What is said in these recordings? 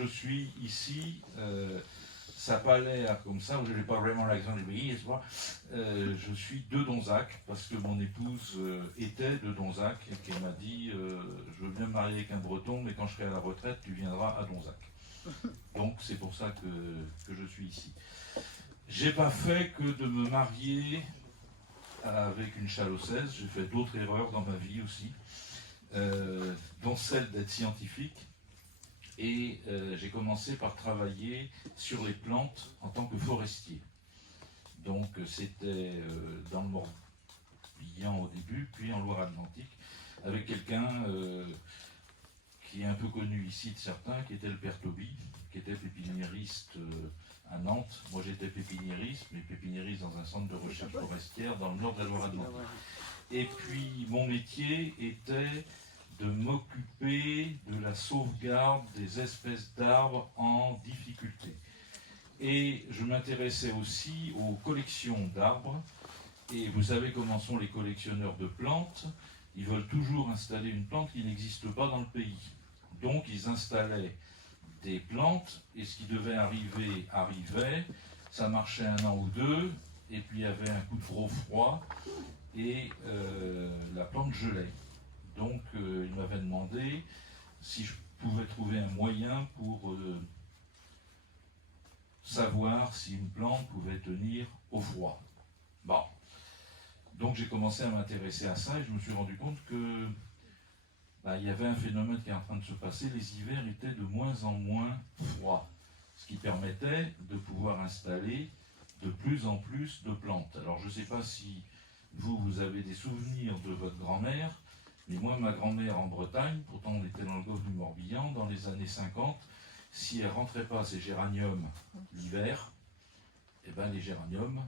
je suis ici, ça n'a pas l'air comme ça, je n'ai pas vraiment l'accent du pays, je suis de Donzac, parce que mon épouse était de Donzac, et qu'elle m'a dit, je veux bien me marier avec un breton, mais quand je serai à la retraite, tu viendras à Donzac. Donc c'est pour ça que je suis ici. J'ai pas fait que de me marier avec une Chalossaise, j'ai fait d'autres erreurs dans ma vie aussi, dont celle d'être scientifique. Et j'ai commencé par travailler sur les plantes en tant que forestier. Donc c'était dans le Morbihan au début, puis en Loire-Atlantique, avec quelqu'un qui est un peu connu ici de certains, qui était le père Toby, qui était pépiniériste à Nantes. Moi j'étais pépiniériste, mais pépiniériste dans un centre de recherche forestière dans le nord de la Loire-Atlantique. Et puis mon métier était de m'occuper de la sauvegarde des espèces d'arbres en difficulté. Et je m'intéressais aussi aux collections d'arbres. Et vous savez comment sont les collectionneurs de plantes. Ils veulent toujours installer une plante qui n'existe pas dans le pays. Donc ils installaient des plantes, et ce qui devait arriver, arrivait. Ça marchait un an ou deux, et puis il y avait un coup de gros froid, et la plante gelait. Donc il m'avait demandé si je pouvais trouver un moyen pour savoir si une plante pouvait tenir au froid. Bon. Donc j'ai commencé à m'intéresser à ça et je me suis rendu compte que il y avait un phénomène qui est en train de se passer. Les hivers étaient de moins en moins froids, ce qui permettait de pouvoir installer de plus en plus de plantes. Alors je ne sais pas si vous avez des souvenirs de votre grand-mère. Mais moi, ma grand-mère en Bretagne, pourtant on était dans le golfe du Morbihan, dans les années 50, si elle ne rentrait pas ses géraniums l'hiver, eh ben les géraniums,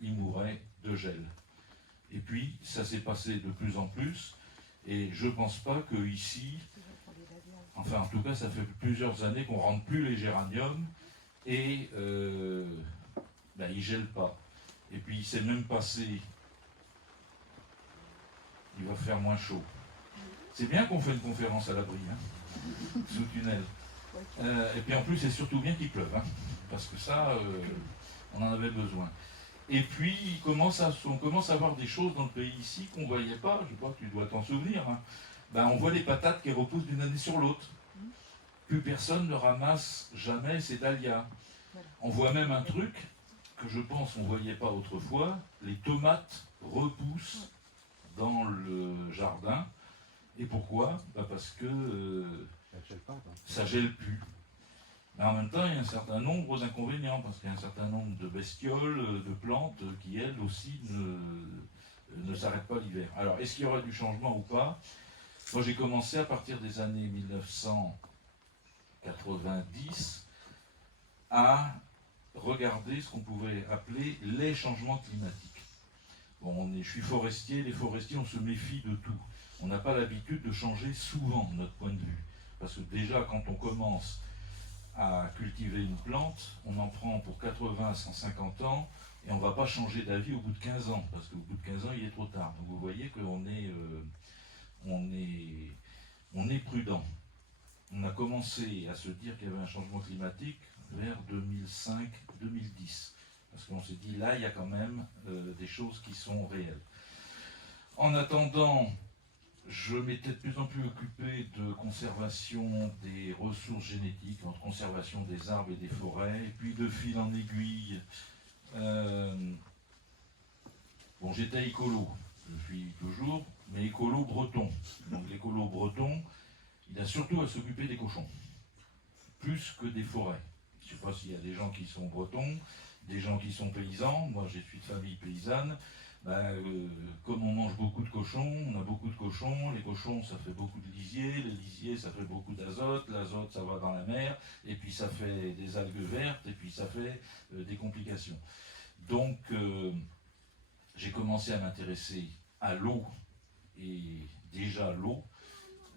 ils mouraient de gel. Et puis, ça s'est passé de plus en plus, et je ne pense pas qu'ici, enfin en tout cas, ça fait plusieurs années qu'on ne rentre plus les géraniums, et ils ne gèlent pas. Et puis, il s'est même passé... il va faire moins chaud. C'est bien qu'on fait une conférence à l'abri, sous tunnel. Et puis en plus, c'est surtout bien qu'il pleuve, parce que ça, on en avait besoin. Et puis, on commence à voir des choses dans le pays ici qu'on ne voyait pas, je crois que tu dois t'en souvenir. On voit les patates qui repoussent d'une année sur l'autre. Plus personne ne ramasse jamais ces dahlias. On voit même un truc que je pense qu'on ne voyait pas autrefois, les tomates repoussent dans le jardin. Et pourquoi ? Parce que ça gèle plus. Mais en même temps, il y a un certain nombre d'inconvénients, parce qu'il y a un certain nombre de bestioles, de plantes qui, elles aussi, ne s'arrêtent pas l'hiver. Alors, est-ce qu'il y aura du changement ou pas ? Moi, j'ai commencé à partir des années 1990 à regarder ce qu'on pouvait appeler les changements climatiques. Bon, je suis forestier, les forestiers, on se méfie de tout. On n'a pas l'habitude de changer souvent notre point de vue. Parce que déjà, quand on commence à cultiver une plante, on en prend pour 80 à 150 ans, et on ne va pas changer d'avis au bout de 15 ans, parce qu'au bout de 15 ans, il est trop tard. Donc vous voyez qu'on est prudent. On a commencé à se dire qu'il y avait un changement climatique vers 2005-2010. Parce qu'on s'est dit, là, il y a quand même des choses qui sont réelles. En attendant, je m'étais de plus en plus occupé de conservation des ressources génétiques, de conservation des arbres et des forêts, et puis de fil en aiguille. J'étais écolo, je suis toujours, mais écolo breton. Donc l'écolo breton, il a surtout à s'occuper des cochons, plus que des forêts. Je ne sais pas s'il y a des gens qui sont bretons, des gens qui sont paysans. Moi, je suis de famille paysanne. Comme on mange beaucoup de cochons, on a beaucoup de cochons. Les cochons, ça fait beaucoup de lisier. Les lisiers, ça fait beaucoup d'azote. L'azote, ça va dans la mer. Et puis, ça fait des algues vertes. Et puis, ça fait des complications. Donc, j'ai commencé à m'intéresser à l'eau. Et déjà l'eau,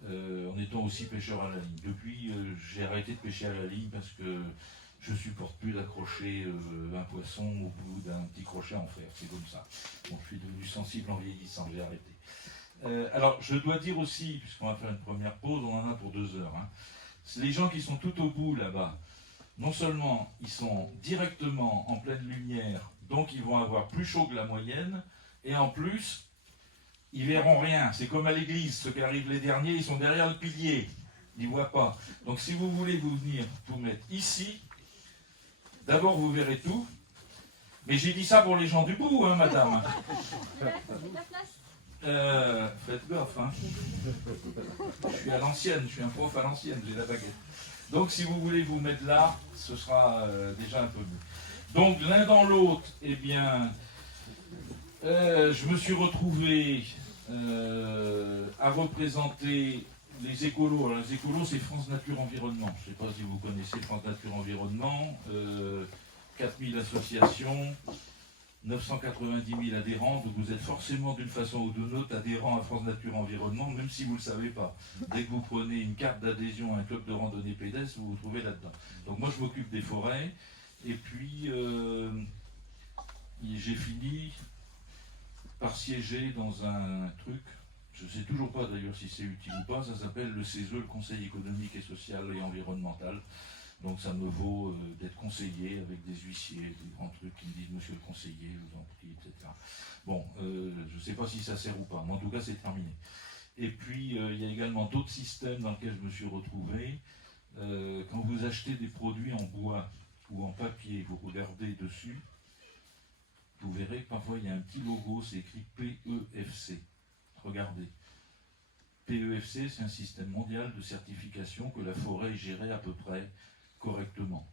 en étant aussi pêcheur à la ligne. Depuis, j'ai arrêté de pêcher à la ligne parce que je ne supporte plus d'accrocher un poisson au bout d'un petit crochet en fer. C'est comme ça. Bon, je suis devenu sensible en vieillissant, j'ai arrêté. Alors, je dois dire aussi, puisqu'on va faire une première pause, on en a pour 2 heures, Les gens qui sont tout au bout là-bas, non seulement ils sont directement en pleine lumière, donc ils vont avoir plus chaud que la moyenne, et en plus, ils verront rien. C'est comme à l'église, ceux qui arrivent les derniers, ils sont derrière le pilier. Ils ne voient pas. Donc si vous voulez vous venir vous mettre ici, d'abord vous verrez tout. Mais j'ai dit ça pour les gens du bout, hein, madame. Faites gaffe, hein. Je suis à l'ancienne, je suis un prof à l'ancienne, j'ai la baguette. Donc si vous voulez vous mettre là, ce sera déjà un peu mieux. Donc l'un dans l'autre, eh bien, je me suis retrouvé à représenter les écolos. Alors les écolos, c'est France Nature Environnement. Je ne sais pas si vous connaissez France Nature Environnement. 4000 associations, 990 000 adhérents, donc vous êtes forcément d'une façon ou d'une autre adhérent à France Nature Environnement, même si vous ne le savez pas. Dès que vous prenez une carte d'adhésion à un club de randonnée pédestre, vous vous trouvez là-dedans. Donc moi je m'occupe des forêts, et puis j'ai fini par siéger dans un truc, je ne sais toujours pas d'ailleurs si c'est utile ou pas, ça s'appelle le CESE, le Conseil économique et social et environnemental. Donc ça me vaut d'être conseiller avec des huissiers, des grands trucs qui me disent monsieur le conseiller, je vous en prie, etc. Bon, je ne sais pas si ça sert ou pas, mais en tout cas c'est terminé. Et puis il y a également d'autres systèmes dans lesquels je me suis retrouvé. Quand vous achetez des produits en bois ou en papier, vous regardez dessus, vous verrez que parfois il y a un petit logo, c'est écrit PEFC. Regardez. PEFC, c'est un système mondial de certification que la forêt est gérée à peu près correctement.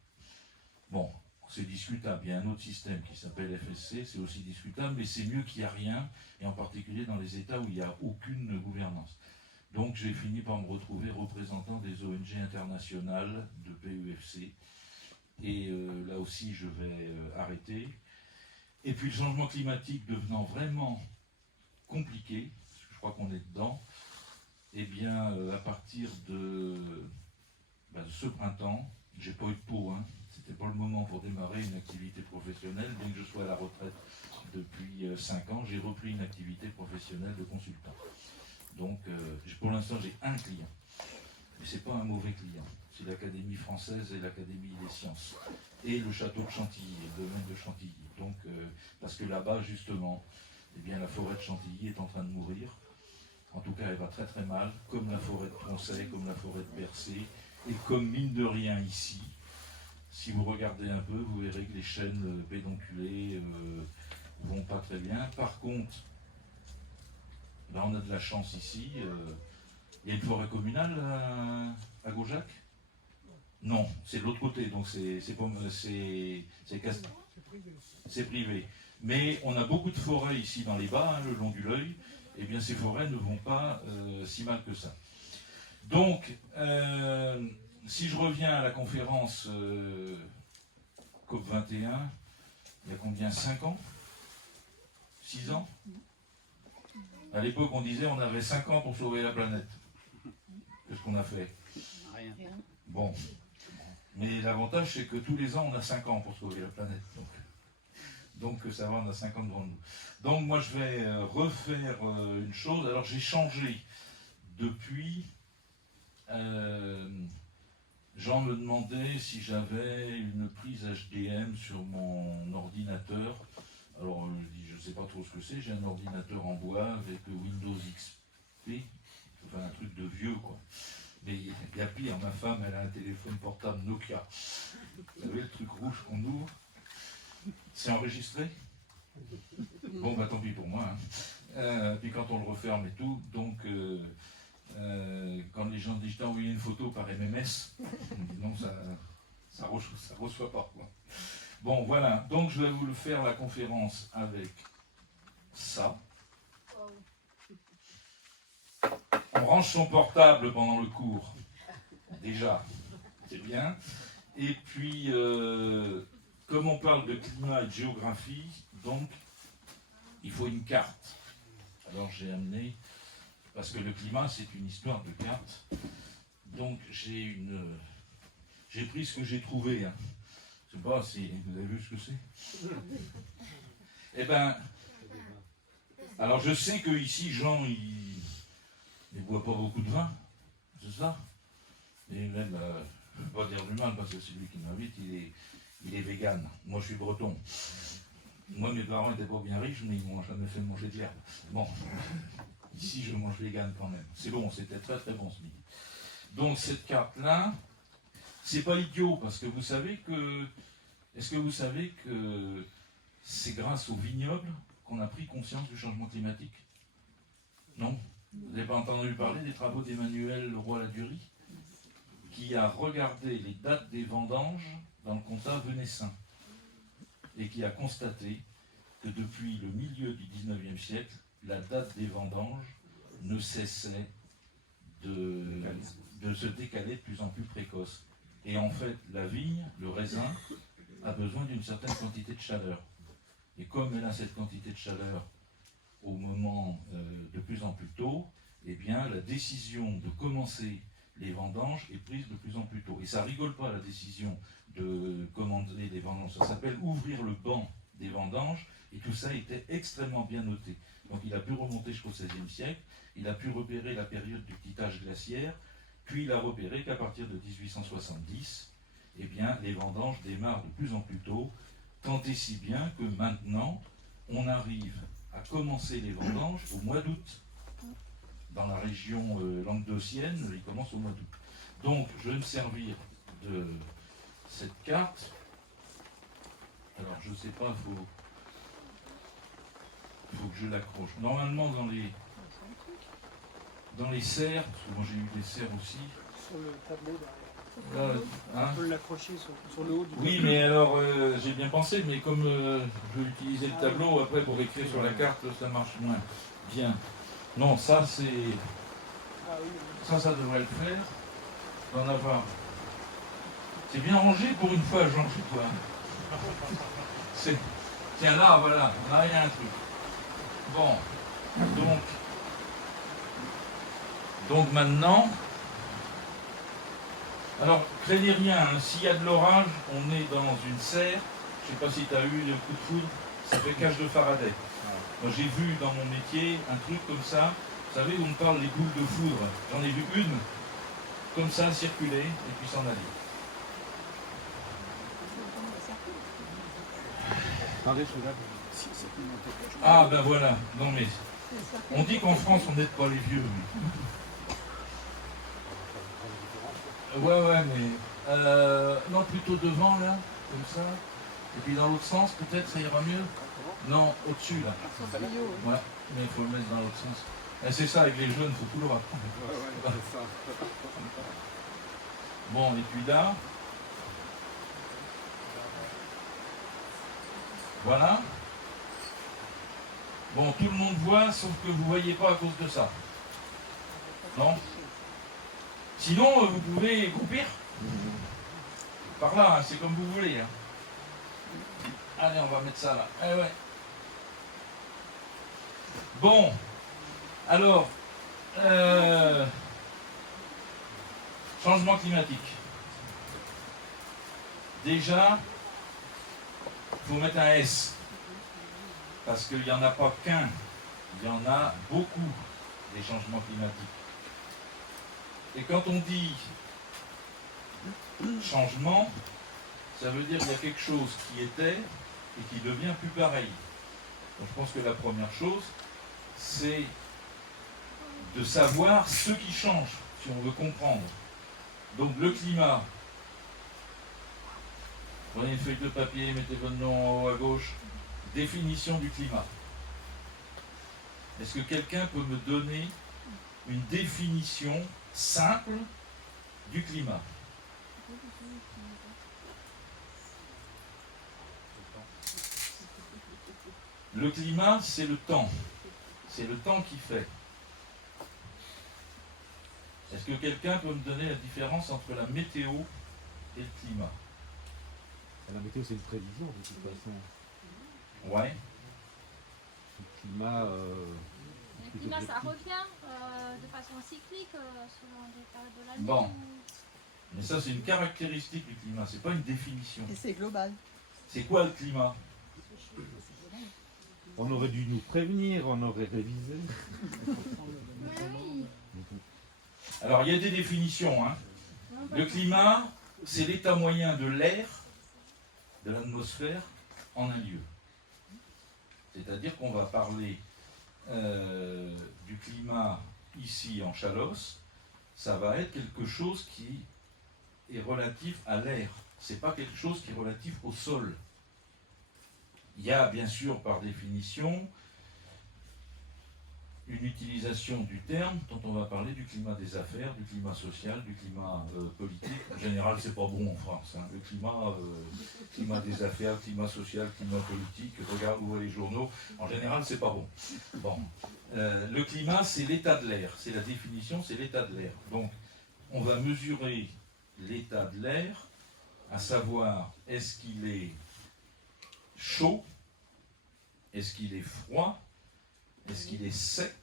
Bon, c'est discutable. Il y a un autre système qui s'appelle FSC, c'est aussi discutable, mais c'est mieux qu'il n'y a rien, et en particulier dans les États où il n'y a aucune gouvernance. Donc j'ai fini par me retrouver représentant des ONG internationales de PEFC, et là aussi je vais arrêter. Et puis le changement climatique devenant vraiment compliqué, parce que je crois qu'on est dedans, eh bien à partir de ce printemps, j'ai pas eu de peau, hein. C'était pas le moment pour démarrer une activité professionnelle, bien que je sois à la retraite depuis 5 ans, j'ai repris une activité professionnelle de consultant. Donc pour l'instant j'ai un client, mais c'est pas un mauvais client, c'est l'Académie française et l'Académie des sciences, et le château de Chantilly, le domaine de Chantilly. Donc parce que là-bas justement, eh bien la forêt de Chantilly est en train de mourir. En tout cas, elle va très très mal, comme la forêt de Tronçay, comme la forêt de Bercé, et comme mine de rien ici, si vous regardez un peu, vous verrez que les chênes pédonculés vont pas très bien. Par contre, là on a de la chance ici. Il y a une forêt communale à Gaujac? Non, c'est de l'autre côté, donc c'est privé. Mais on a beaucoup de forêts ici dans les bas, hein, le long du L'Oeil. Eh bien ces forêts ne vont pas si mal que ça. Donc, si je reviens à la conférence COP21, il y a combien? 5 ans? 6 ans? À l'époque, on disait on avait 5 ans pour sauver la planète. Qu'est-ce qu'on a fait? Rien. Bon. Mais l'avantage, c'est que tous les ans, on a 5 ans pour sauver la planète. Donc ça va, on a 5 ans devant nous. Donc moi, je vais refaire une chose. Alors, j'ai changé depuis... Jean me demandait si j'avais une prise HDM sur mon ordinateur. Alors je dis, je ne sais pas trop ce que c'est, j'ai un ordinateur en bois avec Windows XP, enfin un truc de vieux quoi. Mais il y a pire, ma femme elle a un téléphone portable Nokia. Vous savez le truc rouge qu'on ouvre? C'est enregistré? Bon bah tant pis pour moi. Hein. Puis quand on le referme et tout, donc... quand les gens disent t'as envoyé une photo par MMS, on dit non, ça reçoit pas quoi. Bon voilà, donc je vais vous le faire la conférence avec ça. On range son portable pendant le cours, déjà, c'est bien. Et puis, comme on parle de climat et de géographie, donc il faut une carte. Alors j'ai amené... Parce que le climat, c'est une histoire de cartes. Donc, j'ai pris ce que j'ai trouvé. Hein. Je ne sais pas si vous avez vu ce que c'est. Eh bien, alors je sais que ici, Jean, il ne boit pas beaucoup de vin. C'est ça? Et même, je ne veux pas dire du mal parce que c'est lui qui m'invite, il est vegan. Moi, je suis breton. Moi, mes parents n'étaient pas bien riches, mais ils m'ont jamais fait manger de l'herbe. Bon, ici, je mange vegan quand même. C'est bon, c'était très très bon ce midi. Donc, cette carte-là, c'est pas idiot parce que vous savez que. Est-ce que vous savez que c'est grâce aux vignobles qu'on a pris conscience du changement climatique? Non? Vous n'avez pas entendu parler des travaux d'Emmanuel Leroy-Ladurie, qui a regardé les dates des vendanges dans le comtat venessin et qui a constaté que depuis le milieu du 19e siècle, la date des vendanges ne cessait de se décaler de plus en plus précoce. Et en fait, la vigne, le raisin, a besoin d'une certaine quantité de chaleur. Et comme elle a cette quantité de chaleur au moment de plus en plus tôt, eh bien, la décision de commencer les vendanges est prise de plus en plus tôt. Et ça rigole pas, la décision de commander les vendanges. Ça s'appelle ouvrir le banc des vendanges, et tout ça était extrêmement bien noté. Donc il a pu remonter jusqu'au XVIe siècle, il a pu repérer la période du petit âge glaciaire, puis il a repéré qu'à partir de 1870, eh bien, les vendanges démarrent de plus en plus tôt, tant et si bien que maintenant, on arrive à commencer les vendanges au mois d'août. Dans la région languedocienne, ils commencent au mois d'août. Donc, je vais me servir de cette carte. Alors, je ne sais pas, il faut que je l'accroche. Normalement, dans les serres, parce que moi j'ai eu des serres aussi. Sur le tableau derrière. Hein? On peut l'accrocher sur le haut du tableau. Oui, mais alors, j'ai bien pensé, mais comme je vais utiliser le tableau, après pour écrire sur la carte, ça marche moins bien. Non, ça c'est... Ça devrait le faire. D'en avoir... C'est bien rangé pour une fois, Jean, chez toi. Tiens, là, voilà, là il y a un truc. Bon, donc maintenant... Alors, craignez rien, hein, s'il y a de l'orage, on est dans une serre, je ne sais pas si tu as eu le coup de foudre, ça fait cage de Faraday. Moi j'ai vu dans mon métier un truc comme ça, vous savez où on parle des boules de foudre, j'en ai vu une, comme ça, circuler, et puis s'en aller. Ah ben voilà, non mais, on dit qu'en France on n'aide pas les vieux. Ouais, mais... non, plutôt devant, là, comme ça. Et puis dans l'autre sens, peut-être, ça ira mieux. Non, au-dessus, là. Ouais, mais il faut le mettre dans l'autre sens. Et c'est ça, avec les jeunes, il faut tout leur apprendre. Ouais, c'est ça. Bon, et puis là... Voilà. Bon, tout le monde voit, sauf que vous ne voyez pas à cause de ça. Non? Sinon, vous pouvez groupir par là, hein, c'est comme vous voulez. Hein. Allez, on va mettre ça là. Eh ouais. Bon, alors, changement climatique. Déjà, il faut mettre un S. Parce qu'il n'y en a pas qu'un, il y en a beaucoup, des changements climatiques. Et quand on dit changement, ça veut dire qu'il y a quelque chose qui était et qui devient plus pareil. Donc je pense que la première chose, c'est de savoir ce qui change, si on veut comprendre. Donc le climat, prenez une feuille de papier, mettez votre nom en haut à gauche, définition du climat. Est-ce que quelqu'un peut me donner une définition simple du climat? Le climat, c'est le temps. C'est le temps qui fait. Est-ce que quelqu'un peut me donner la différence entre la météo et le climat? La météo, c'est une prévision, de toute façon. Ouais. Le climat... Le climat, ça revient de façon cyclique selon les périodes de l'année. Bon. Mais ça, c'est une caractéristique du climat, c'est pas une définition. Et c'est global. C'est quoi le climat? On aurait dû nous prévenir, on aurait révisé. Oui. Alors, il y a des définitions, hein. Le climat, c'est l'état moyen de l'air, de l'atmosphère, en un lieu. C'est-à-dire qu'on va parler du climat ici en Chalosse, ça va être quelque chose qui est relatif à l'air. C'est pas quelque chose qui est relatif au sol. Il y a bien sûr par définition une utilisation du terme dont on va parler du climat des affaires, du climat social, du climat politique. En général, c'est pas bon en France. Hein. Le climat des affaires, climat social, climat politique, regarde, ouvrez les journaux. En général, c'est pas bon. Bon. Le climat, c'est l'état de l'air. C'est la définition, c'est l'état de l'air. Donc, on va mesurer l'état de l'air, à savoir, est-ce qu'il est chaud, est-ce qu'il est froid, est-ce qu'il est sec,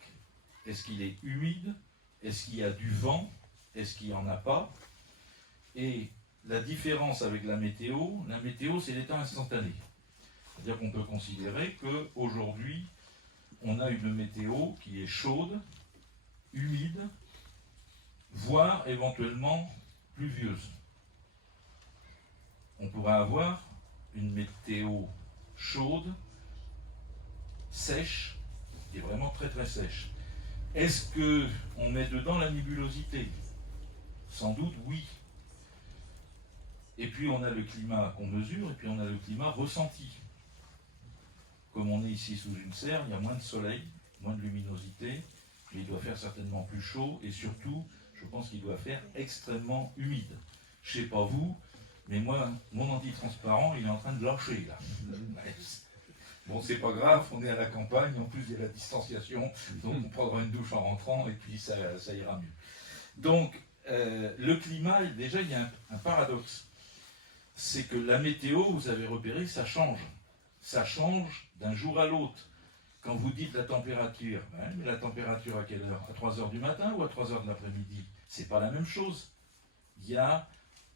est-ce qu'il est humide, est-ce qu'il y a du vent, est-ce qu'il n'y en a pas. Et la différence avec la météo, c'est l'état instantané. C'est-à-dire qu'on peut considérer qu'aujourd'hui, on a une météo qui est chaude, humide, voire éventuellement pluvieuse. On pourrait avoir une météo chaude, sèche, et vraiment très très sèche. Est-ce qu'on met dedans la nébulosité? Sans doute oui. Et puis on a le climat qu'on mesure, et puis on a le climat ressenti. Comme on est ici sous une serre, il y a moins de soleil, moins de luminosité, il doit faire certainement plus chaud, et surtout, je pense qu'il doit faire extrêmement humide. Je ne sais pas vous, mais moi, mon anti-transparent, il est en train de lâcher là. Bon, c'est pas grave, on est à la campagne, en plus il y a la distanciation, donc on prendra une douche en rentrant, et puis ça ira mieux. Donc, le climat, déjà, il y a un paradoxe. C'est que la météo, vous avez repéré, ça change. Ça change d'un jour à l'autre. Quand vous dites la température, mais la température à quelle heure? À 3 heures du matin ou à 3 heures de l'après-midi? C'est pas la même chose. Il y a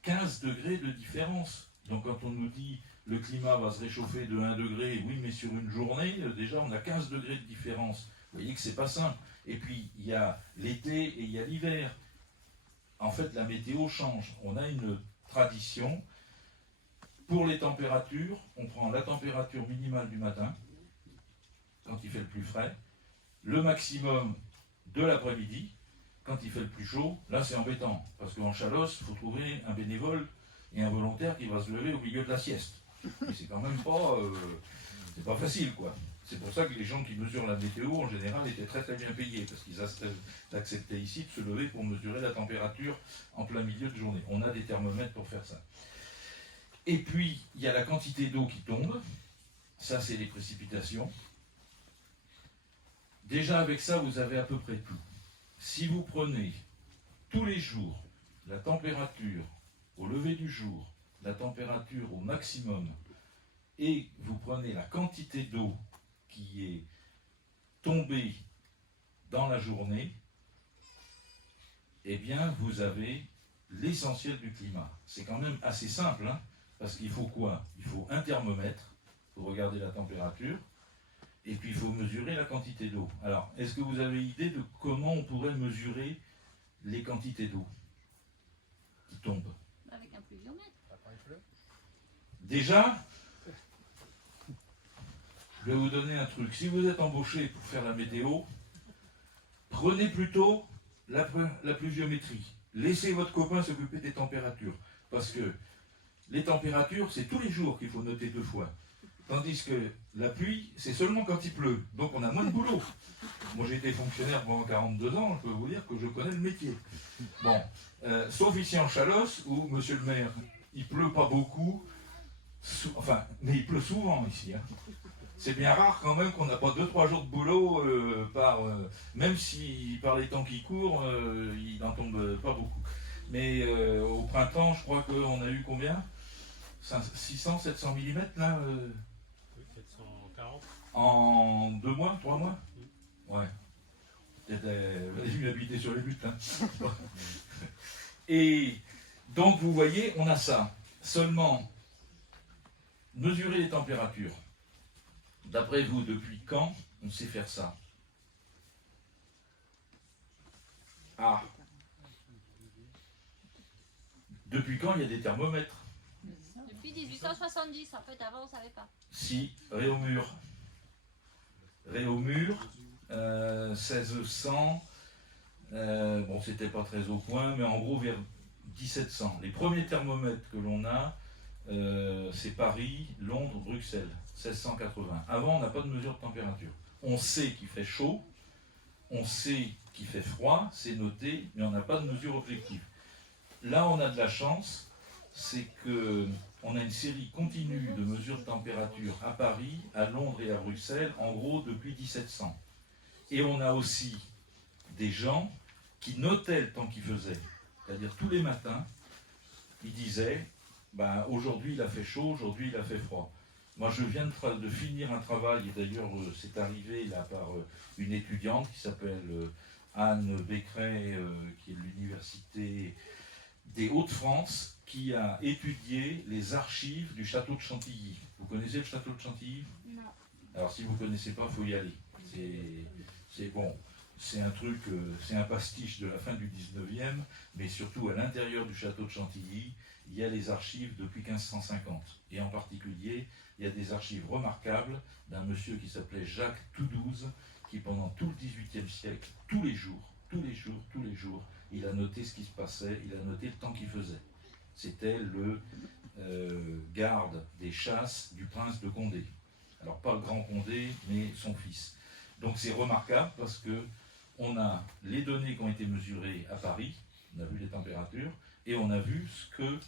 15 degrés de différence. Donc quand on nous dit le climat va se réchauffer de 1 degré, oui, mais sur une journée, déjà on a 15 degrés de différence. Vous voyez que c'est pas simple. Et puis il y a l'été et il y a l'hiver. En fait, la météo change. On a une tradition. Pour les températures, on prend la température minimale du matin, quand il fait le plus frais, le maximum de l'après-midi, quand il fait le plus chaud. Là, c'est embêtant, parce qu'en Chalosse, il faut trouver un bénévole et un volontaire qui va se lever au milieu de la sieste. Et c'est quand même pas, c'est pas facile, quoi. C'est pour ça que les gens qui mesurent la météo, en général, étaient très très bien payés, parce qu'ils acceptaient ici de se lever pour mesurer la température en plein milieu de journée. On a des thermomètres pour faire ça. Et puis, il y a la quantité d'eau qui tombe. Ça, c'est les précipitations. Déjà, avec ça, vous avez à peu près tout. Si vous prenez tous les jours la température au lever du jour, la température au maximum, et vous prenez la quantité d'eau qui est tombée dans la journée, eh bien, vous avez l'essentiel du climat. C'est quand même assez simple, hein, parce qu'il faut quoi? Il faut un thermomètre pour regarder la température, et puis il faut mesurer la quantité d'eau. Alors, est-ce que vous avez idée de comment on pourrait mesurer les quantités d'eau qui tombent? Avec un pluviomètre. Déjà, je vais vous donner un truc. Si vous êtes embauché pour faire la météo, prenez plutôt la pluviométrie. Laissez votre copain s'occuper des températures. Parce que les températures, c'est tous les jours qu'il faut noter 2 fois. Tandis que la pluie, c'est seulement quand il pleut. Donc on a moins de boulot. Moi j'ai été fonctionnaire pendant 42 ans, je peux vous dire que je connais le métier. Bon, sauf ici en Chalosse, où, monsieur le maire, il pleut pas beaucoup, mais il pleut souvent ici. Hein. C'est bien rare quand même qu'on n'a pas 2-3 jours de boulot, même si par les temps qui courent, il n'en tombe pas beaucoup. Mais au printemps, je crois qu'on a eu combien? 600-700 mm là Oui, 740. En 2 mois, 3 mois? Ouais. Peut-être mieux habiter sur les buttes. Hein. Et donc vous voyez, on a ça. Seulement, mesurer les températures. D'après vous, depuis quand on sait faire ça? Ah. Depuis quand il y a des thermomètres? Depuis 1870, en fait, avant on ne savait pas. Si, Réaumur. Réaumur, 1600, bon, c'était pas très au point, mais en gros vers 1700. Les premiers thermomètres que l'on a, c'est Paris, Londres, Bruxelles, 1680. Avant, on n'a pas de mesure de température. On sait qu'il fait chaud, on sait qu'il fait froid, c'est noté, mais on n'a pas de mesure objective. Là, on a de la chance, c'est que on a une série continue de mesures de température à Paris, à Londres et à Bruxelles, en gros depuis 1700. Et on a aussi des gens qui notaient le temps qu'il faisait. C'est-à-dire tous les matins, ils disaient, ben, aujourd'hui il a fait chaud, aujourd'hui il a fait froid. Moi je viens de finir un travail, et d'ailleurs c'est arrivé là par une étudiante qui s'appelle Anne Becqueret, qui est de l'université des Hauts-de-France, qui a étudié les archives du château de Chantilly. Vous connaissez le château de Chantilly? Non. Alors si vous ne connaissez pas, il faut y aller. C'est bon, c'est un truc, c'est un pastiche de la fin du 19e, mais surtout à l'intérieur du château de Chantilly, il y a les archives depuis 1550. Et en particulier, il y a des archives remarquables d'un monsieur qui s'appelait Jacques Toudouze, qui pendant tout le XVIIIe siècle, tous les jours, il a noté ce qui se passait, il a noté le temps qu'il faisait. C'était le garde des chasses du prince de Condé. Alors pas le grand Condé, mais son fils. Donc c'est remarquable parce que on a les données qui ont été mesurées à Paris, on a vu les températures, et on a vu ce que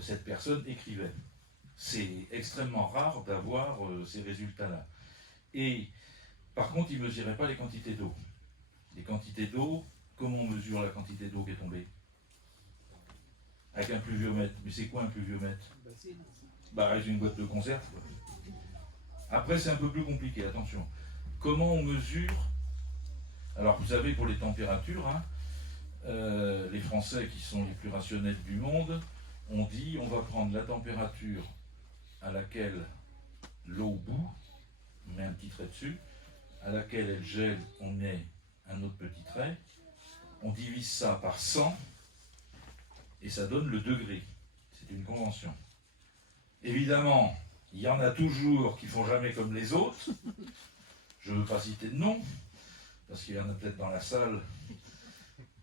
cette personne écrivait. C'est extrêmement rare d'avoir ces résultats-là. Et par contre, il ne mesurait pas les quantités d'eau. Les quantités d'eau, comment on mesure la quantité d'eau qui est tombée? Avec un pluviomètre. Mais c'est quoi un pluviomètre? Bah, avec une boîte de conserve. Après, c'est un peu plus compliqué, attention. Comment on mesure? Alors, vous savez, pour les températures, hein, les Français, qui sont les plus rationnels du monde, ont dit on va prendre la température à laquelle l'eau bout, on met un petit trait dessus, à laquelle elle gèle, on met un autre petit trait, on divise ça par 100, et ça donne le degré. C'est une convention. Évidemment, il y en a toujours qui font jamais comme les autres. Je ne veux pas citer de nom, parce qu'il y en a peut-être dans la salle,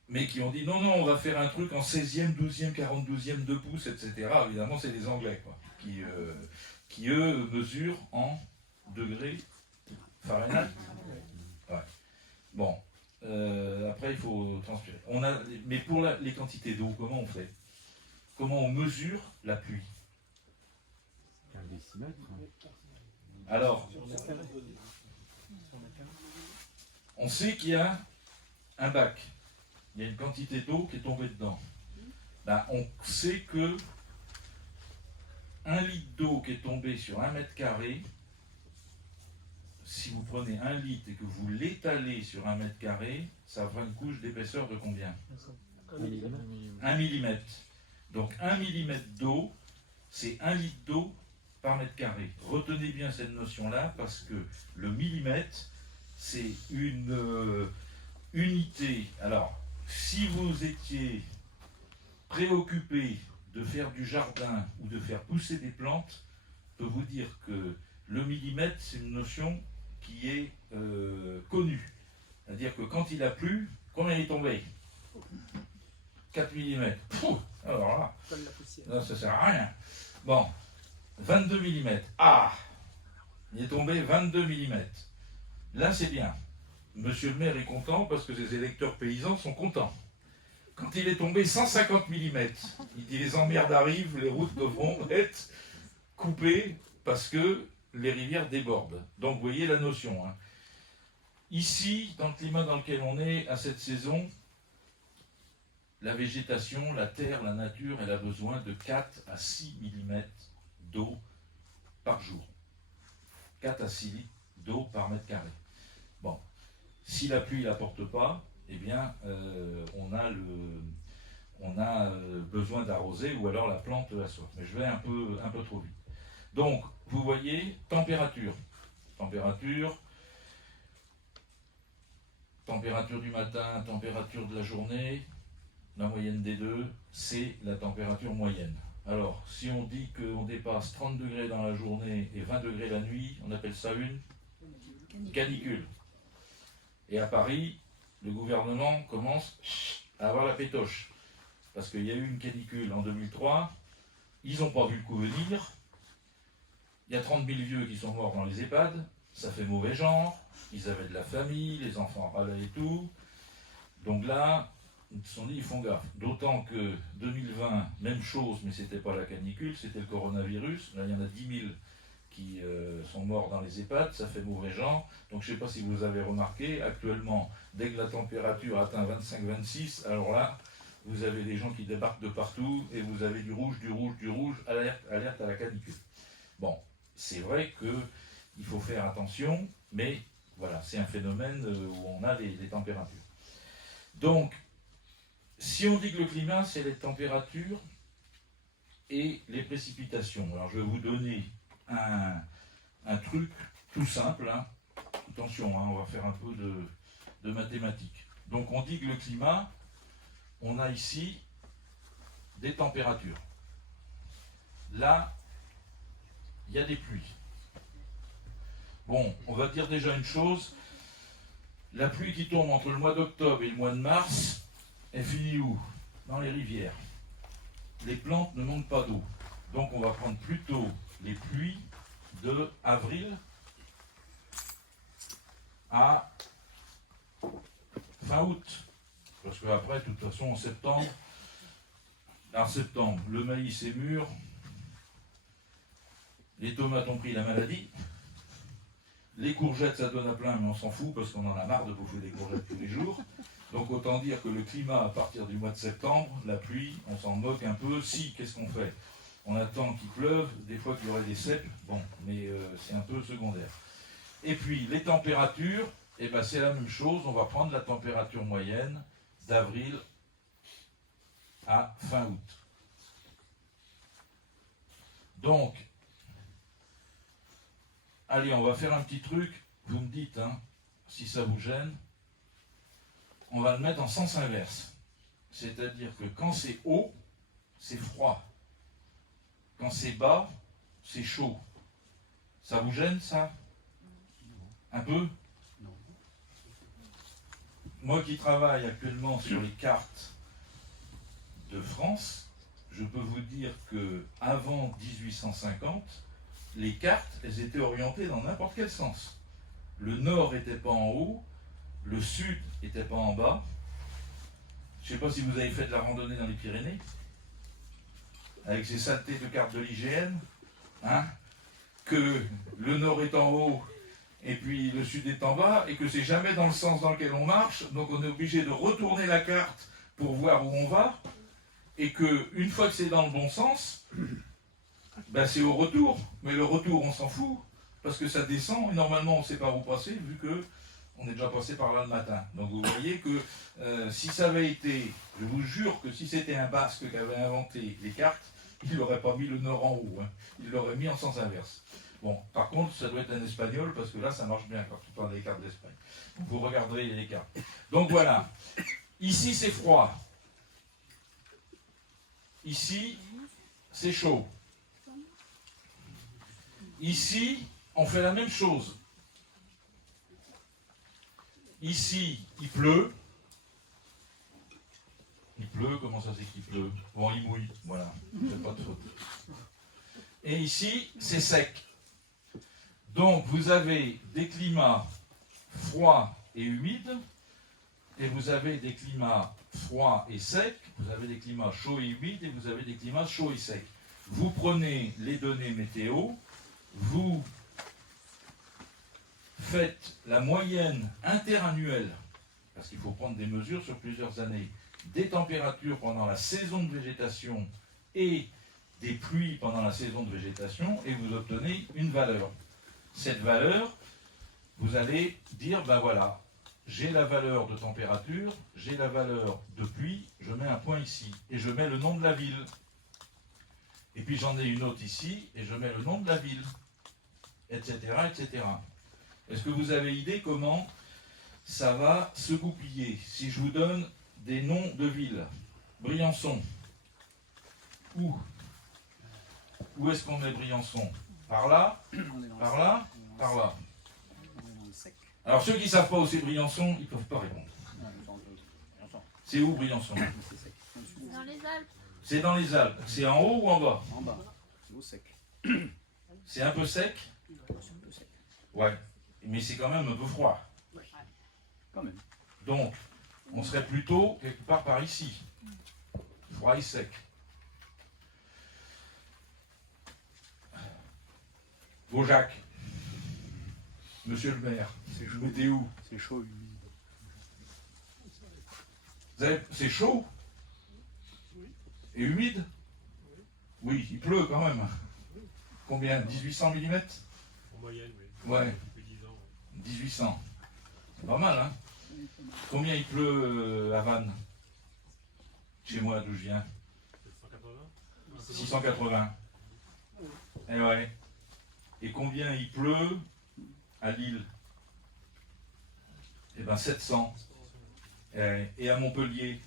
mais qui ont dit non, on va faire un truc en 16e, 12e, 42e de pouce, etc. Évidemment, c'est les Anglais, quoi, qui eux mesurent en degrés Fahrenheit. Ouais. Bon, après il faut transpirer. Mais pour les quantités d'eau, comment on fait? Comment on mesure la pluie? Un décimètre. Alors, on sait qu'il y a un bac, il y a une quantité d'eau qui est tombée dedans. Ben, on sait que 1 litre d'eau qui est tombée sur 1 mètre carré, si vous prenez 1 litre et que vous l'étalez sur 1 mètre carré, ça fera une couche d'épaisseur de combien? 1 millimètre. Donc 1 millimètre d'eau, c'est 1 litre d'eau par mètre carré. Retenez bien cette notion-là parce que le millimètre, c'est une unité. Alors, si vous étiez préoccupé de faire du jardin ou de faire pousser des plantes, je peux vous dire que le millimètre, c'est une notion qui est connue. C'est-à-dire que quand il a plu, combien il est tombé? 4 mm. Alors là, Comme la poussière. non, ça sert à rien. Bon, 22 mm. Ah, il est tombé 22 mm. Là, c'est bien. Monsieur le maire est content parce que ses électeurs paysans sont contents. Quand il est tombé 150 mm, il dit les emmerdes arrivent, les routes devront être coupées parce que les rivières débordent. Donc vous voyez la notion. Hein. Ici, dans le climat dans lequel on est, à cette saison, la végétation, la terre, la nature, elle a besoin de 4 à 6 mm d'eau par jour. 4 à 6 litres d'eau par mètre carré. Bon, si la pluie ne l'apporte pas, eh bien, on a besoin d'arroser ou alors la plante a soif. Mais je vais un peu trop vite. Donc, vous voyez, température du matin, température de la journée, la moyenne des deux, c'est la température moyenne. Alors, si on dit qu'on dépasse 30 degrés dans la journée et 20 degrés la nuit, on appelle ça une canicule. Et à Paris, le gouvernement commence à avoir la pétoche. Parce qu'il y a eu une canicule en 2003, ils n'ont pas vu le coup venir. Il y a 30 000 vieux qui sont morts dans les EHPAD, ça fait mauvais genre, ils avaient de la famille, les enfants râlaient et tout. Donc là, ils se sont dit, ils font gaffe. D'autant que 2020, même chose, mais c'était pas la canicule, c'était le coronavirus. Là, il y en a 10 000 qui sont morts dans les EHPAD, ça fait mauvais genre. Donc je ne sais pas si vous avez remarqué, actuellement, dès que la température atteint 25-26, alors là, vous avez des gens qui débarquent de partout et vous avez du rouge, alerte, alerte à la canicule. Bon, c'est vrai qu'il faut faire attention, mais voilà, c'est un phénomène où on a les températures. Donc, si on dit que le climat, c'est les températures et les précipitations, alors je vais vous donner un truc tout simple, hein. Attention, hein, on va faire un peu de mathématiques. Donc on dit que le climat, on a ici des températures. Là, il y a des pluies. Bon, on va dire déjà une chose, la pluie qui tombe entre le mois d'octobre et le mois de mars, elle finit où? Dans les rivières. Les plantes ne manquent pas d'eau. Donc on va prendre plutôt les pluies de avril à fin août. Parce qu'après, de toute façon, en septembre, le maïs est mûr, les tomates ont pris la maladie, les courgettes, ça donne à plein, mais on s'en fout parce qu'on en a marre de bouffer des courgettes tous les jours. Donc autant dire que le climat, à partir du mois de septembre, la pluie, on s'en moque un peu. Si, qu'est-ce qu'on fait? On attend qu'il pleuve, des fois qu'il y aurait des cèpes, bon, mais c'est un peu secondaire. Et puis, les températures, eh ben, c'est la même chose, on va prendre la température moyenne d'avril à fin août. Donc, allez, on va faire un petit truc, vous me dites, hein, si ça vous gêne, on va le mettre en sens inverse. C'est-à-dire que quand c'est haut, c'est froid. Quand c'est bas, c'est chaud. Ça vous gêne, ça? Un peu? Moi qui travaille actuellement sur les cartes de France, je peux vous dire que avant 1850, les cartes, elles étaient orientées dans n'importe quel sens. Le nord n'était pas en haut, le sud n'était pas en bas. Je ne sais pas si vous avez fait de la randonnée dans les Pyrénées, avec ces saletés de cartes de l'IGN, hein, que le nord est en haut et puis le sud est en bas, et que c'est jamais dans le sens dans lequel on marche, donc on est obligé de retourner la carte pour voir où on va, et que une fois que c'est dans le bon sens, ben c'est au retour, mais le retour on s'en fout, parce que ça descend, et normalement on ne sait pas où passer, vu que on est déjà passé par là le matin. Donc vous voyez que si ça avait été, je vous jure que si c'était un Basque qui avait inventé les cartes, il n'aurait pas mis le nord en haut, hein. Il l'aurait mis en sens inverse. Bon, par contre, ça doit être un espagnol, parce que là, ça marche bien quand tu parles des cartes d'Espagne. Vous regarderez les cartes. Donc voilà, ici c'est froid. Ici, c'est chaud. Ici, on fait la même chose. Ici, il pleut. Il pleut, comment ça c'est qu'il pleut? Bon, il mouille, voilà, c'est pas de faute. Et ici, c'est sec. Donc, vous avez des climats froids et humides, et vous avez des climats froids et secs, vous avez des climats chauds et humides, et vous avez des climats chauds et secs. Vous prenez les données météo, vous faites la moyenne interannuelle, parce qu'il faut prendre des mesures sur plusieurs années, des températures pendant la saison de végétation et des pluies pendant la saison de végétation, et vous obtenez une valeur. Cette valeur, vous allez dire, ben voilà, j'ai la valeur de température, j'ai la valeur de pluie, je mets un point ici, et je mets le nom de la ville. Et puis j'en ai une autre ici, et je mets le nom de la ville, etc., etc. Est-ce que vous avez idée comment ça va se goupiller? Si je vous donne des noms de villes, Briançon. Où? Où est-ce qu'on met Briançon? Par là? On est dans Par le là? sec. Par là. On est dans le sec. Alors ceux qui ne savent pas où c'est Briançon, ils ne peuvent pas répondre. Ouais, j'entends. C'est où Briançon? C'est sec. En dessous. Dans les Alpes. C'est dans les Alpes. C'est en haut ou en bas? En bas. C'est au sec. C'est un peu sec? C'est un peu sec. Ouais. Mais c'est quand même un peu froid. Quand même. Donc, on serait plutôt quelque part par ici. Froid et sec. Vaujac. Monsieur le maire. C'est Je chaud. mettez où? C'est chaud, humide. C'est chaud? Et humide? Oui, il pleut quand même. Combien? 1800 mm? En moyenne, oui. Ouais. Depuis 10 ans. 1800. C'est pas mal, hein? Combien il pleut à Vannes? Chez moi, d'où je viens? 780. 680. Eh ouais. Et combien il pleut à Lille? Eh ben 700. Et à Montpellier?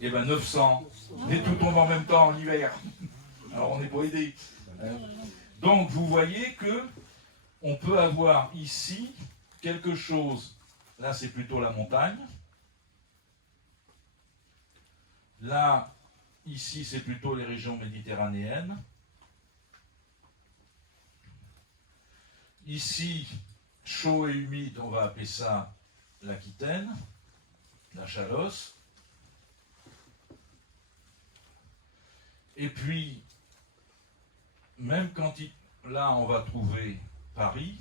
Eh ben 900. Et tout tombe en même temps en hiver. Alors on n'est pas aidé. Donc vous voyez que on peut avoir ici quelque chose. Là c'est plutôt la montagne. Là, ici c'est plutôt les régions méditerranéennes. Ici, chaud et humide, on va appeler ça l'Aquitaine, la Chalosse. Et puis, même quand là, on va trouver Paris.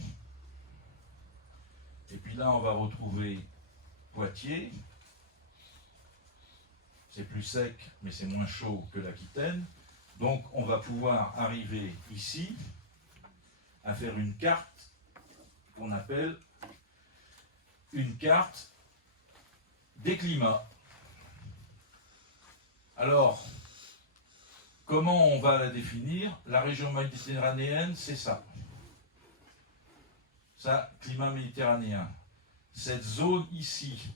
Et puis là, on va retrouver Poitiers. C'est plus sec, mais c'est moins chaud que l'Aquitaine. Donc, on va pouvoir arriver ici à faire une carte qu'on appelle une carte des climats. Alors, comment on va la définir? La région méditerranéenne, c'est ça. Ça, climat méditerranéen. Cette zone ici,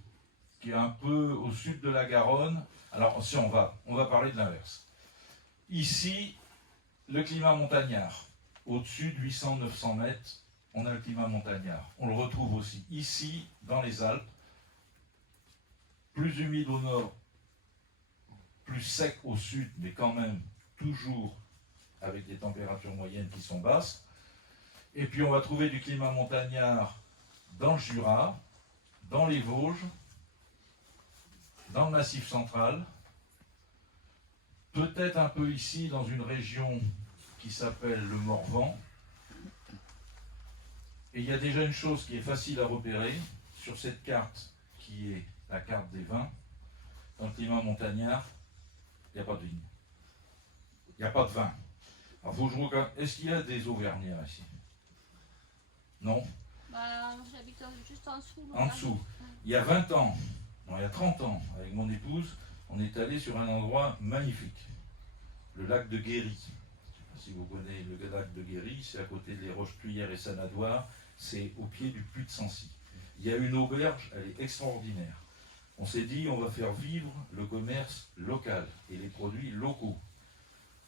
qui est un peu au sud de la Garonne, alors si on va parler de l'inverse. Ici, le climat montagnard. Au-dessus de 800-900 mètres, on a le climat montagnard. On le retrouve aussi ici, dans les Alpes, plus humide au nord, plus sec au sud, mais quand même toujours avec des températures moyennes qui sont basses. Et puis on va trouver du climat montagnard dans le Jura, dans les Vosges, dans le Massif central, peut-être un peu ici dans une région qui s'appelle le Morvan. Et il y a déjà une chose qui est facile à repérer sur cette carte, qui est la carte des vins. Dans le climat montagnard, il n'y a pas de vigne. Il n'y a pas de vin. Alors, faut que je regarde. Est-ce qu'il y a des Auvergnats ici? Non? Bah, j'habite juste en dessous. En dessous. Il y a 20 ans, non, il y a 30 ans, avec mon épouse, on est allé sur un endroit magnifique. Le lac de Guéry. Je ne sais pas si vous connaissez le lac de Guéry, c'est à côté des Roches-Cuillères et Sanadoire, c'est au pied du puits de Sancy. Il y a une auberge, elle est extraordinaire. On s'est dit, on va faire vivre le commerce local et les produits locaux.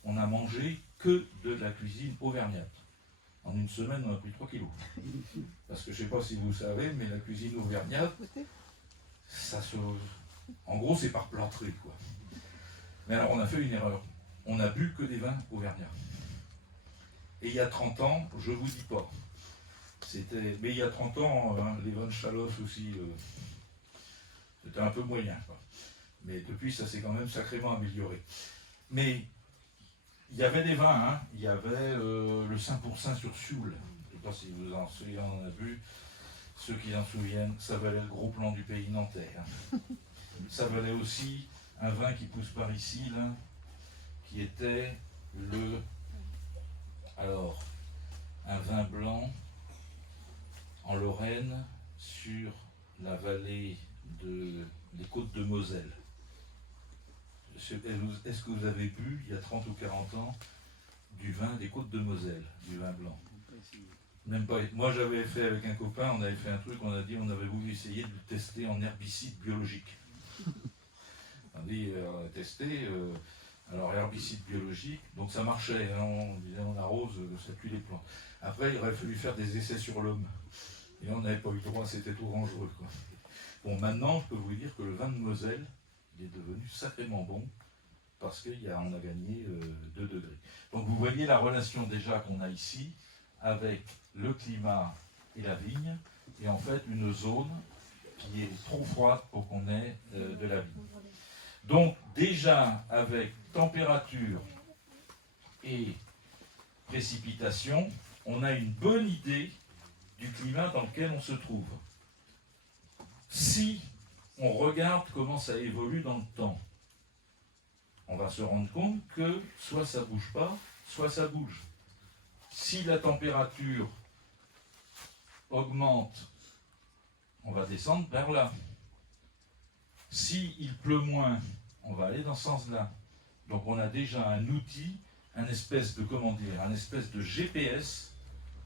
On a mangé que de la cuisine auvergnate. En une semaine, on a pris 3 kilos. Parce que je ne sais pas si vous savez, mais la cuisine auvergnate, ça se... En gros, c'est par plâtrer, quoi. Mais alors, on a fait une erreur. On a bu que des vins auvergnats. Et il y a 30 ans, je ne vous dis pas. Mais il y a 30 ans, hein, les vins de Chalosse aussi, c'était un peu moyen, quoi. Mais depuis, ça s'est quand même sacrément amélioré. Mais il y avait des vins, hein. Il y avait le 5% sur Sioule. Je ne sais pas si vous en souvenez, on en a bu. Ceux qui en souviennent, ça valait le gros plan du pays nantais. Hein. Ça valait aussi un vin qui pousse par ici, là, qui était un vin blanc en Lorraine sur la vallée des côtes de Moselle. Est-ce que vous avez bu, il y a 30 ou 40 ans, du vin des côtes de Moselle, du vin blanc? Même pas. Moi, j'avais fait avec un copain, on avait fait un truc, on a dit, on avait voulu essayer de le tester en herbicide biologique. On a testé, alors herbicide biologique, donc ça marchait, hein, on disait on arrose, ça tue les plantes. Après, il aurait fallu faire des essais sur l'homme. Et on n'avait pas eu le droit, c'était tout dangereux, quoi. Bon, maintenant, je peux vous dire que le vin de Moselle, il est devenu sacrément bon, parce qu'on a gagné 2 degrés. Donc vous voyez la relation déjà qu'on a ici, avec le climat et la vigne, et en fait une zone qui est trop froide pour qu'on ait de la vigne. Donc déjà avec température et précipitation, on a une bonne idée du climat dans lequel on se trouve. Si on regarde comment ça évolue dans le temps, on va se rendre compte que soit ça bouge pas, soit ça bouge. Si la température augmente, on va descendre vers là. Si il pleut moins, on va aller dans ce sens-là. Donc on a déjà un outil, un espèce de GPS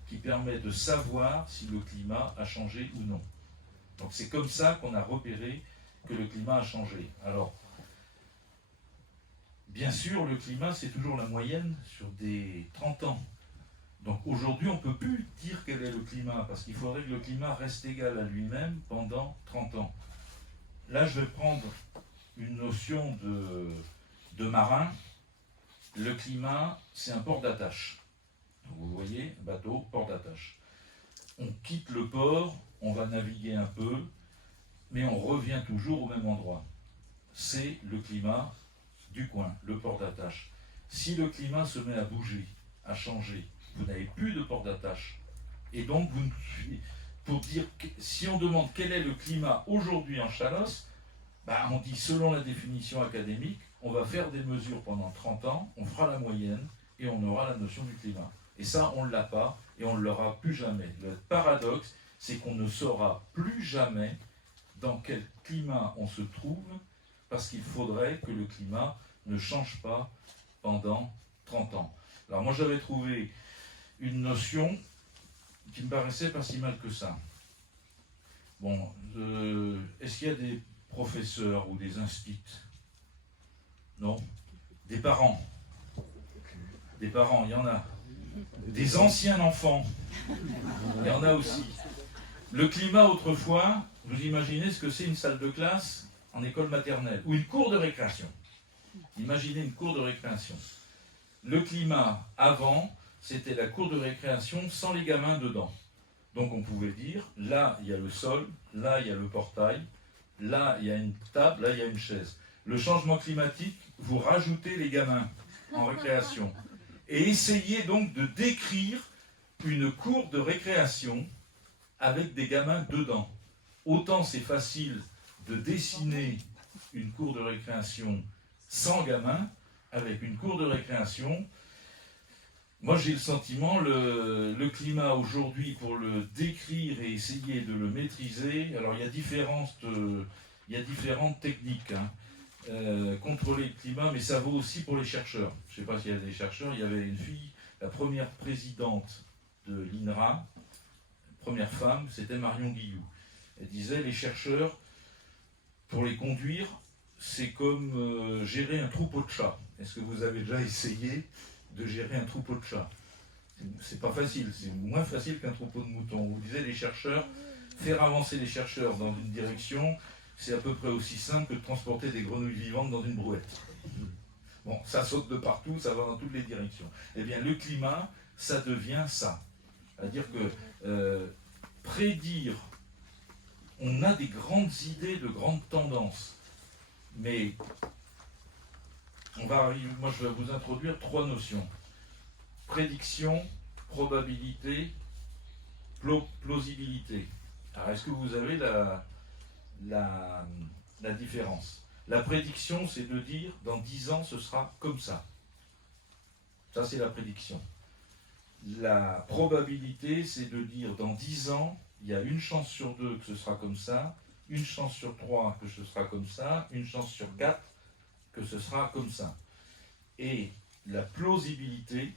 qui permet de savoir si le climat a changé ou non. Donc c'est comme ça qu'on a repéré que le climat a changé. Alors, bien sûr, le climat, c'est toujours la moyenne sur des 30 ans. Donc aujourd'hui, on ne peut plus dire quel est le climat, parce qu'il faudrait que le climat reste égal à lui-même pendant 30 ans. Là, je vais prendre une notion de marin. Le climat, c'est un port d'attache. Vous voyez, bateau, port d'attache. On quitte le port, on va naviguer un peu, mais on revient toujours au même endroit. C'est le climat du coin, le port d'attache. Si le climat se met à bouger, à changer, vous n'avez plus de port d'attache. Et donc, pour dire, si on demande quel est le climat aujourd'hui en Chalosse, on dit selon la définition académique, on va faire des mesures pendant 30 ans, on fera la moyenne et on aura la notion du climat. Et ça, on ne l'a pas et on ne l'aura plus jamais. Le paradoxe, c'est qu'on ne saura plus jamais dans quel climat on se trouve, parce qu'il faudrait que le climat ne change pas pendant 30 ans. Alors moi, j'avais trouvé une notion qui me paraissait pas si mal que ça. Bon, est-ce qu'il y a des professeurs ou des instituts? Non. Des parents? Des parents, il y en a. Des anciens enfants, il y en a aussi. Le climat autrefois, vous imaginez ce que c'est une salle de classe en école maternelle, ou une cour de récréation. Imaginez une cour de récréation. Le climat avant, c'était la cour de récréation sans les gamins dedans. Donc on pouvait dire, là il y a le sol, là il y a le portail, là il y a une table, là il y a une chaise. Le changement climatique, vous rajoutez les gamins en récréation. Et essayez donc de décrire une cour de récréation avec des gamins dedans. Autant c'est facile de dessiner une cour de récréation sans gamins, avec une cour de récréation. Moi j'ai le sentiment, le climat aujourd'hui, pour le décrire et essayer de le maîtriser, alors il y a différentes techniques, hein. Contrôler le climat, mais ça vaut aussi pour les chercheurs. Je ne sais pas s'il y a des chercheurs, il y avait une fille, la première présidente de l'INRA, première femme, c'était Marion Guilloux. Elle disait, les chercheurs, pour les conduire, c'est comme gérer un troupeau de chats. Est-ce que vous avez déjà essayé de gérer un troupeau de chats? C'est pas facile, c'est moins facile qu'un troupeau de moutons. On vous disait, les chercheurs, faire avancer les chercheurs dans une direction, c'est à peu près aussi simple que de transporter des grenouilles vivantes dans une brouette. Bon, ça saute de partout, ça va dans toutes les directions. Eh bien, le climat, ça devient ça. C'est-à-dire que prédire, on a des grandes idées, de grandes tendances, mais on va arriver, moi je vais vous introduire 3 notions. Prédiction, probabilité, plausibilité. Alors, est-ce que vous avez la différence? La prédiction, c'est de dire, dans 10 ans, ce sera comme ça. Ça, c'est la prédiction. La probabilité, c'est de dire, dans 10 ans, il y a une chance sur 2 que ce sera comme ça, une chance sur 3 que ce sera comme ça, une chance sur 4 que ce sera comme ça. Et la plausibilité,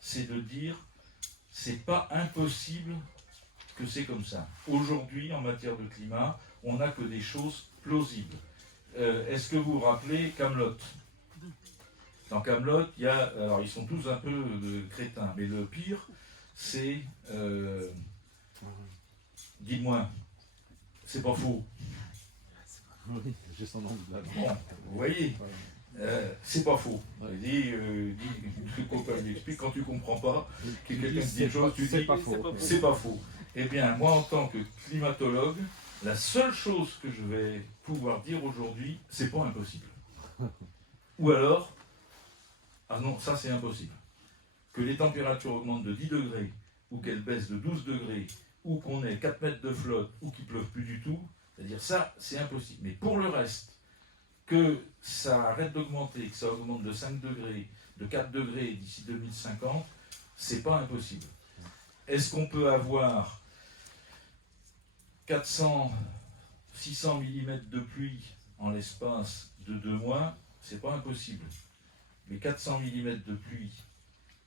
c'est de dire, c'est pas impossible que c'est comme ça. Aujourd'hui, en matière de climat, on n'a que des choses plausibles. Est-ce que vous vous rappelez Camelot? Dans Camelot, il y a, alors ils sont tous un peu crétins, mais le pire, c'est, dis-moi, c'est pas faux. Oui, j'ai son nom de la Bon, vous voyez, c'est pas faux. Il dit, le copain lui explique, quand tu comprends pas, que quelqu'un te dit une chose, tu dis, c'est pas faux. c'est pas faux. Eh bien, moi, en tant que climatologue, la seule chose que je vais pouvoir dire aujourd'hui, c'est pas impossible. Ou alors, ah non, ça c'est impossible. Que les températures augmentent de 10 degrés, ou qu'elles baissent de 12 degrés, ou qu'on ait 4 mètres de flotte, ou qu'il pleuve plus du tout, c'est-à-dire ça, c'est impossible. Mais pour le reste, que ça arrête d'augmenter, que ça augmente de 5 degrés, de 4 degrés d'ici 2050, c'est pas impossible. Est-ce qu'on peut avoir 400, 600 mm de pluie en l'espace de 2 mois? C'est pas impossible. Mais 400 mm de pluie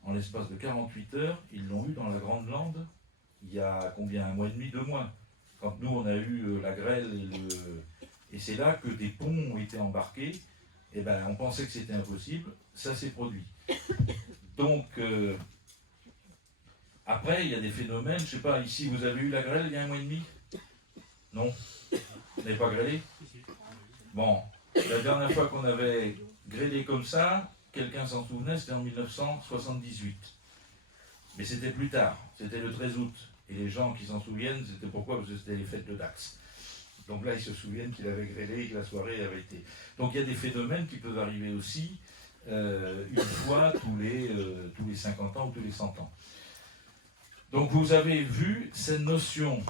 en l'espace de 48 heures, ils l'ont eu dans la Grande Lande il y a combien? Un mois et demi, 2 mois. Quand nous on a eu la grêle et c'est là que des ponts ont été embarqués, et ben on pensait que c'était impossible, ça s'est produit. Donc après il y a des phénomènes, je sais pas, ici vous avez eu la grêle il y a un mois et demi? Non? Vous n'avez pas grêlé? Bon, la dernière fois qu'on avait grêlé comme ça, quelqu'un s'en souvenait, c'était en 1978. Mais c'était plus tard, c'était le 13 août. Et les gens qui s'en souviennent, c'était pourquoi? Parce que c'était les fêtes de Dax. Donc là, ils se souviennent qu'il avait grêlé et que la soirée avait été. Donc il y a des phénomènes qui peuvent arriver aussi une fois tous les 50 ans ou tous les 100 ans. Donc vous avez vu cette notion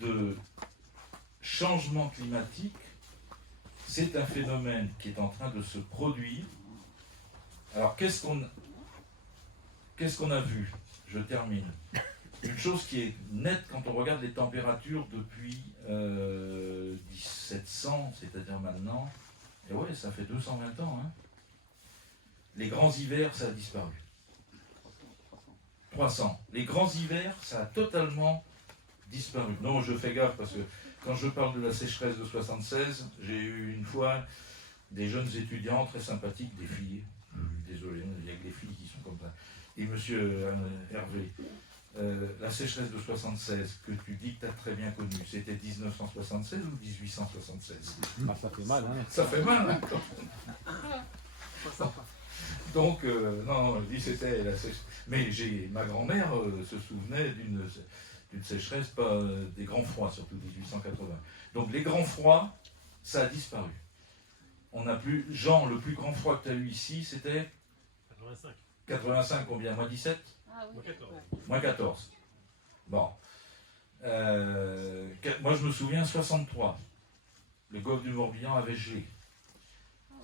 de changement climatique, c'est un phénomène qui est en train de se produire. Alors qu'est-ce qu'on a vu? Je termine. Une chose qui est nette quand on regarde les températures depuis 1700, c'est-à-dire maintenant, et ouais, ça fait 220 ans. Hein. Les grands hivers, ça a disparu. 300. Les grands hivers, ça a totalement disparu. Non, je fais gaffe parce que quand je parle de la sécheresse de 76, j'ai eu une fois des jeunes étudiants très sympathiques, des filles. Désolé, il n'y a que des filles qui sont comme ça. Et monsieur Hervé, la sécheresse de 76 que tu dis que tu as très bien connue, c'était 1976 ou 1876? Ah, ça fait mal, hein. Ça fait mal, hein, donc, non, je dis c'était la sécheresse. Mais ma grand-mère se souvenait d'une sécheresse, pas des grands froids, surtout 1880. Donc les grands froids, ça a disparu. On n'a plus. Jean, le plus grand froid que tu as eu ici, c'était 85. 85, combien? Moins 17? Ah oui. Moins 14. Moins 14. Bon. Moi, je me souviens, 63. Le golfe du Morbihan avait gelé.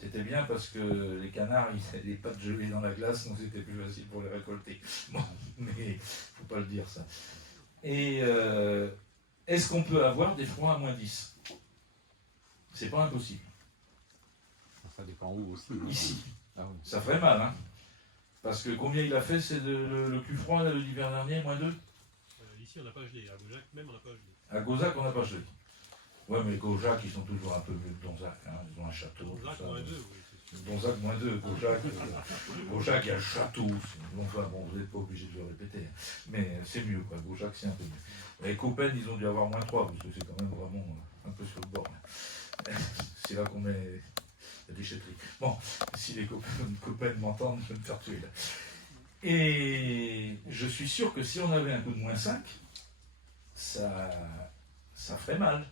C'était bien parce que les canards, ils avaient des pattes gelées dans la glace, donc c'était plus facile pour les récolter. Bon, mais il ne faut pas le dire, ça. Et est-ce qu'on peut avoir des froids à moins 10? C'est pas impossible. Ça dépend où aussi. Hein. Ici. Ah oui. Ça ferait mal, hein. Parce que combien il a fait, c'est le plus froid l'hiver dernier, moins 2? Ici, on n'a pas gelé. À Gaujac, même, on n'a pas gelé. À Gauzac, on n'a pas gelé. Ouais, mais les Gaujac, ils sont toujours un peu mieux que Donzac. Hein. Ils ont un château. Gaujac, tout ça. moins 2, oui, c'est sûr. Donzac, moins 2. Gaujac, Gaujac, il y a le château. Enfin, bon, vous n'êtes pas obligé de le répéter. Hein. Mais c'est mieux, quoi. Gaujac, c'est un peu mieux. Les Copennes, ils ont dû avoir moins 3, parce que c'est quand même vraiment un peu sur le bord. Hein. C'est là qu'on met la déchetterie. Bon, si les Copennes m'entendent, je vais me faire tuer là. Et je suis sûr que si on avait un coup de moins 5, ça ferait mal.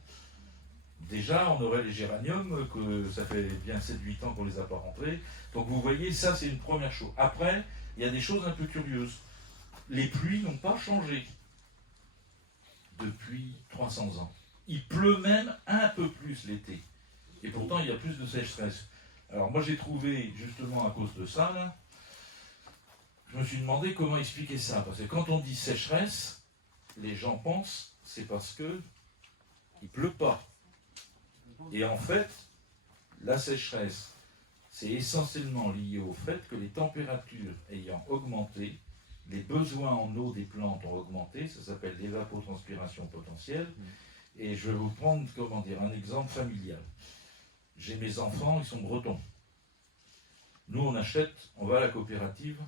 Déjà, on aurait les géraniums, que ça fait bien 7-8 ans qu'on les a pas rentrés. Donc vous voyez, ça c'est une première chose. Après, il y a des choses un peu curieuses. Les pluies n'ont pas changé depuis 300 ans. Il pleut même un peu plus l'été. Et pourtant, il y a plus de sécheresse. Alors moi, j'ai trouvé, justement à cause de ça, là, je me suis demandé comment expliquer ça. Parce que quand on dit sécheresse, les gens pensent c'est parce que il pleut pas. Et en fait, la sécheresse, c'est essentiellement lié au fait que les températures ayant augmenté, les besoins en eau des plantes ont augmenté, ça s'appelle l'évapotranspiration potentielle. Et je vais vous prendre, un exemple familial. J'ai mes enfants, ils sont bretons. Nous, on achète, on va à la coopérative,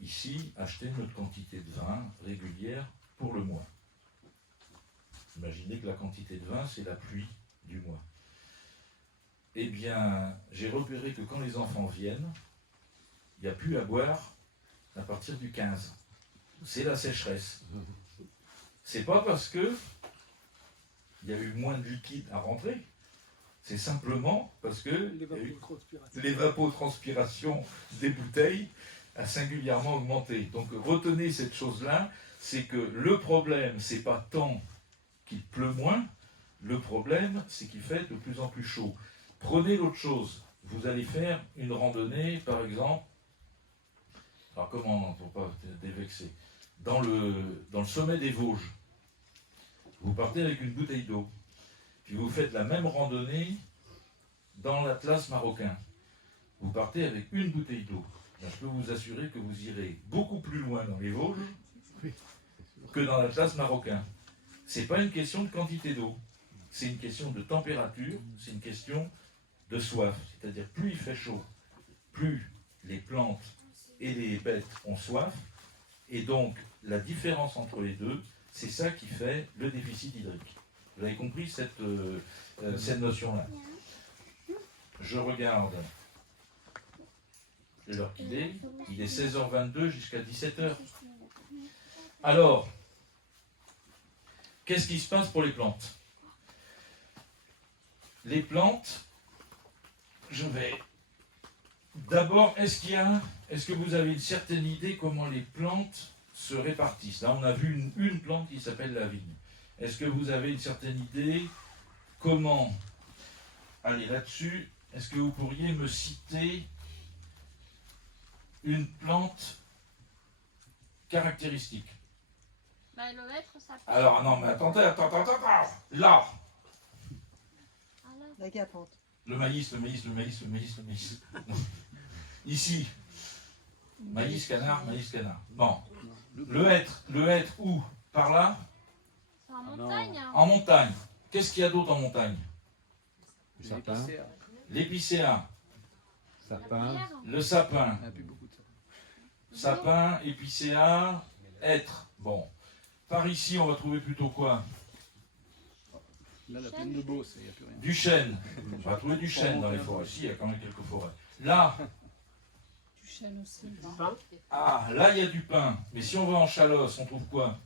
ici, acheter notre quantité de vin régulière pour le mois. Imaginez que la quantité de vin, c'est la pluie du mois. Eh bien, j'ai repéré que quand les enfants viennent, il n'y a plus à boire à partir du 15. C'est la sécheresse. C'est pas parce que il y a eu moins de liquide à rentrer. C'est simplement parce que l'évapotranspiration des bouteilles a singulièrement augmenté. Donc retenez cette chose-là, c'est que le problème, c'est pas tant qu'il pleut moins, le problème, c'est qu'il fait de plus en plus chaud. Prenez l'autre chose. Vous allez faire une randonnée, par exemple, alors comment, pour pas dévexer, dans le sommet des Vosges. Vous partez avec une bouteille d'eau, puis vous faites la même randonnée dans l'Atlas marocain. Vous partez avec une bouteille d'eau. Je peux vous assurer que vous irez beaucoup plus loin dans les Vosges que dans l'Atlas marocain. Ce n'est pas une question de quantité d'eau, c'est une question de température, c'est une question de soif. C'est-à-dire plus il fait chaud, plus les plantes et les bêtes ont soif, et donc la différence entre les deux, c'est ça qui fait le déficit hydrique. Vous avez compris cette notion-là? Je regarde l'heure qu'il est. Il est 16h22 jusqu'à 17h. Alors, qu'est-ce qui se passe pour les plantes? Les plantes, je vais... D'abord, est-ce que vous avez une certaine idée comment les plantes se répartissent? Là, on a vu une plante qui s'appelle la vigne. Est-ce que vous avez une certaine idée comment aller là-dessus? Est-ce que vous pourriez me citer une plante caractéristique? Bah, le hêtre, ça peut... Alors, non, mais attendez. Là, Ah, là. La guapante. le maïs. Non. Ici, maïs, canard. Bon, le hêtre où? Par là? C'est en montagne. Hein. En montagne. Qu'est-ce qu'il y a d'autre en montagne? Sapin, L'épicéa, sapin, Pierre. le sapin. Il n'y a plus beaucoup de ça. Sapin, épicéa, hêtre. Bon. Par ici, on va trouver plutôt quoi? Là, la plaine de Beauce, il n'y a plus rien. Du chêne. On va trouver du chêne dans les forêts. Si, il y a quand même quelques forêts. Là, Du chêne aussi. là, il y a du pin. Mais si on va en Chalosse, on trouve quoi?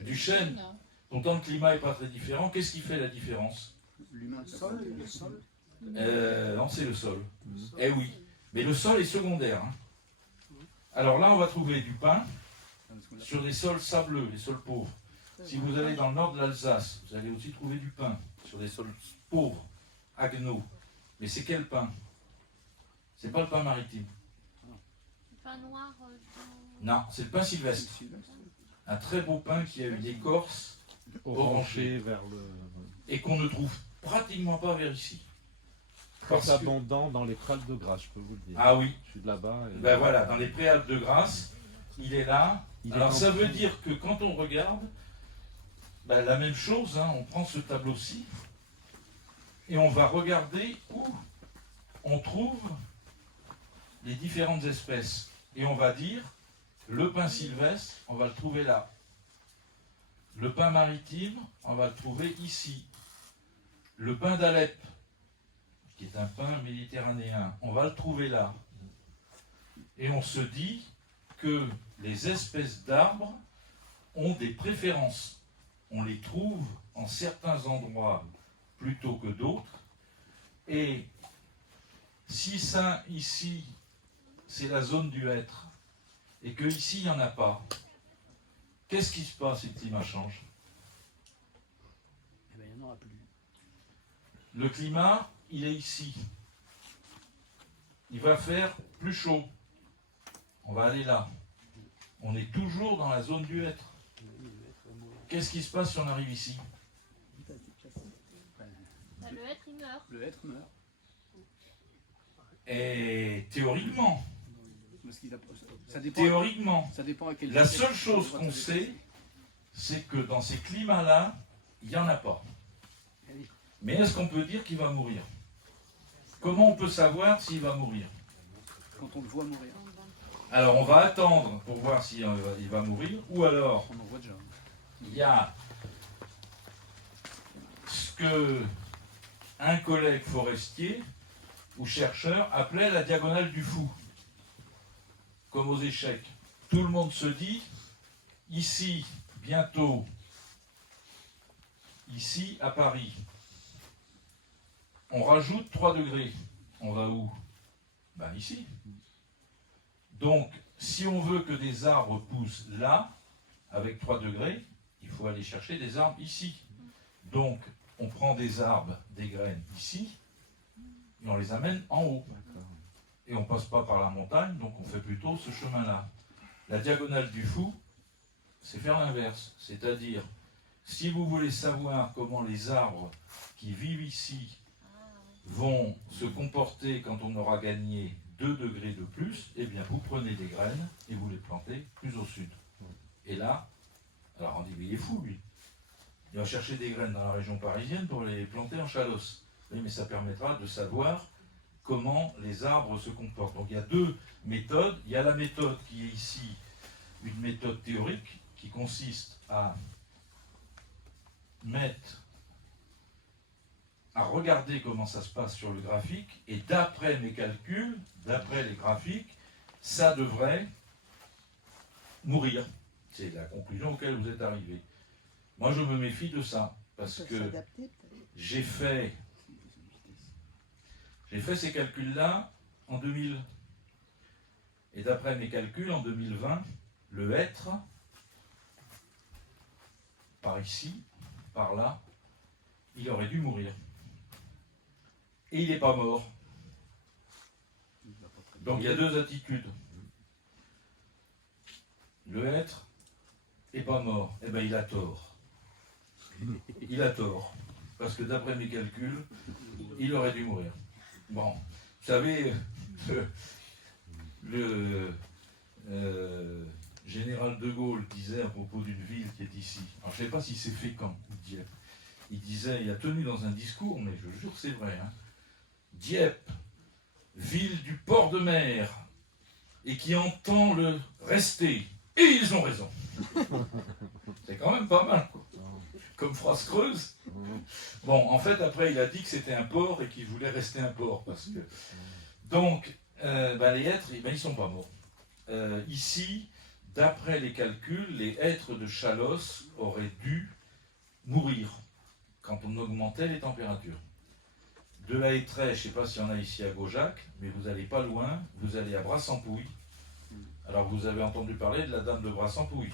Du chêne. Pourtant, le climat n'est pas très différent. Qu'est-ce qui fait la différence? L'humain, ça Le sol. Non, c'est le sol. Eh oui. Mais le sol est secondaire. Hein. Alors là, on va trouver du pin sur des sols sableux, les sols pauvres. Si vous allez dans le nord de l'Alsace, vous allez aussi trouver du pin sur des sols pauvres, agneaux. Mais c'est quel pin? C'est pas le pin maritime. Le pain noir. Non, c'est le pin sylvestre. Un très beau pin qui a une écorce orangé vers le... et qu'on ne trouve pratiquement pas vers ici. Très Parce que- abondant dans les Pralpes de Grasse, je peux vous le dire. Ah oui, Je suis de là-bas. Et... ben voilà, dans les préalpes de Grasse, il est là. Il est Alors en ça veut dessous. dire que quand on regarde, ben, la même chose, hein, on prend ce tableau-ci et on va regarder où on trouve les différentes espèces. Et on va dire, le pin sylvestre, on va le trouver là. Le pin maritime, on va le trouver ici. Le pin d'Alep, qui est un pin méditerranéen, on va le trouver là. Et on se dit que les espèces d'arbres ont des préférences. On les trouve en certains endroits plutôt que d'autres. Et si ça, ici, c'est la zone du hêtre, et que ici, il n'y en a pas, qu'est-ce qui se passe si le climat change? Eh bien, il n'y en aura plus. Le climat, il est ici. Il va faire plus chaud. On va aller là. On est toujours dans la zone du hêtre. Qu'est-ce qui se passe si on arrive ici? Bah, le hêtre, il meurt. Le hêtre meurt. Et théoriquement, Parce qu'il a... ça dépend. théoriquement, Ça dépend à quel. la seule chose qu'on sait, c'est que dans ces climats-là, il n'y en a pas. Eh oui. Mais est-ce qu'on peut dire qu'il va mourir? Comment on peut savoir s'il va mourir? Quand on le voit mourir, Alors on va attendre pour voir s'il va mourir, ou alors on en voit déjà. il y a ce que un collègue forestier ou chercheur appelait la diagonale du fou, comme aux échecs. Tout le monde se dit, ici, bientôt, ici à Paris, on rajoute 3 degrés. On va où? Ben ici. Donc, si on veut que des arbres poussent là, avec 3 degrés, il faut aller chercher des arbres ici. Donc, on prend des arbres, des graines ici, et on les amène en haut. Et on ne passe pas par la montagne, donc on fait plutôt ce chemin-là. La diagonale du fou, c'est faire l'inverse. C'est-à-dire, si vous voulez savoir comment les arbres qui vivent ici vont se comporter quand on aura gagné 2 degrés de plus, eh bien vous prenez des graines et vous les plantez plus au sud. Et là, alors on dit, mais il est fou lui. Il va chercher des graines dans la région parisienne pour les planter en Chalosse. Oui, mais ça permettra de savoir comment les arbres se comportent. Donc il y a 2 méthodes. Il y a la méthode qui est ici, une méthode théorique qui consiste à regarder comment ça se passe sur le graphique, et d'après mes calculs, d'après les graphiques, ça devrait mourir. C'est la conclusion auquel vous êtes arrivé. Moi, je me méfie de ça, parce que j'ai fait ces calculs-là en 2000. Et d'après mes calculs, en 2020, le hêtre, par ici, par là, il aurait dû mourir. Et il n'est pas mort. Donc il y a 2 attitudes. Le hêtre n'est pas mort. Eh bien il a tort. Il a tort. Parce que d'après mes calculs, il aurait dû mourir. Bon, vous savez, le général de Gaulle disait à propos d'une ville qui est ici, alors je ne sais pas si c'est Fécamp ou Dieppe, il a tenu dans un discours, mais je jure que c'est vrai, hein, Dieppe, ville du port de mer, et qui entend le rester, et ils ont raison. C'est quand même pas mal, quoi. Comme phrase creuse. Bon, en fait, après, il a dit que c'était un port et qu'il voulait rester un port. Parce que... Donc, les hêtres, ils ne sont pas morts. Ici, d'après les calculs, les hêtres de Chalosse auraient dû mourir quand on augmentait les températures. De la hêtraie, je ne sais pas s'il y en a ici à Gaujac, mais vous n'allez pas loin, vous allez à Bras-en-Pouille. Alors, vous avez entendu parler de la dame de Bras-en-Pouille.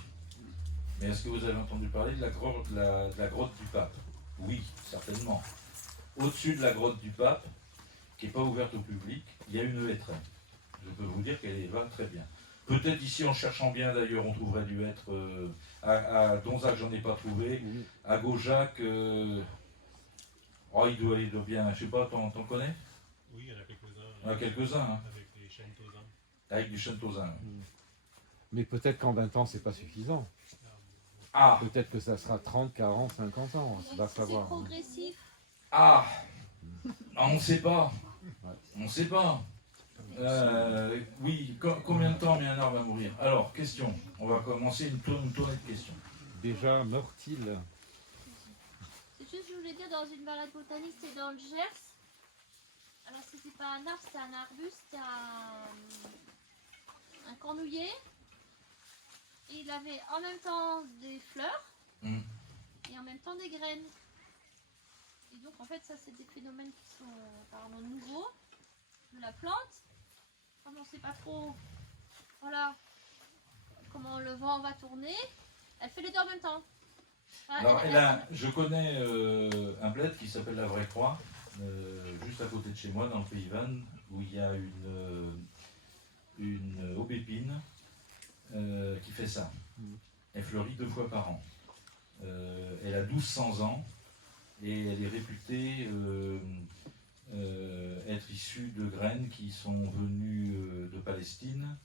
Mais est-ce que vous avez entendu parler de la grotte du Pape? Oui, certainement. Au-dessus de la grotte du Pape, qui n'est pas ouverte au public, il y a une hêtraie. Je peux vous dire qu'elle va très bien. Peut-être ici, en cherchant bien d'ailleurs, on trouverait du hêtre. À Donzac, j'en ai pas trouvé. À Gaujac, il doit bien. Je sais pas, t'en connais? Oui, il y en a quelques-uns. Il y en a quelques-uns, hein. Avec les chênes tausins. Avec du chêne tausin. Mais peut-être qu'en 20 ans, c'est pas suffisant. Ah! Peut-être que ça sera 30, 40, 50 ans. On va C'est savoir. progressif. Ah! On ne sait pas. On ne sait pas. Oui, combien de temps mais un arbre va mourir? Alors, question. On va commencer une tournée de questions. Déjà, meurt-il? C'est juste, je voulais dire, dans une balade botanique, c'est dans le Gers. Alors, c'était pas un arbre, c'était un arbuste, c'était un cornouiller. Et il avait en même temps des fleurs et en même temps des graines. Et donc, en fait, ça, c'est des phénomènes qui sont apparemment nouveaux de la plante. Comme on ne sait pas trop, voilà, comment le vent va tourner, elle fait les deux en même temps. Voilà, Alors, je connais un bled qui s'appelle la Vraie Croix, juste à côté de chez moi, dans le Pays Vannes, où il y a une aubépine qui fait ça. Elle fleurit 2 fois par an. Elle a 1200 ans et elle est réputée être issue de graines qui sont venues de Palestine.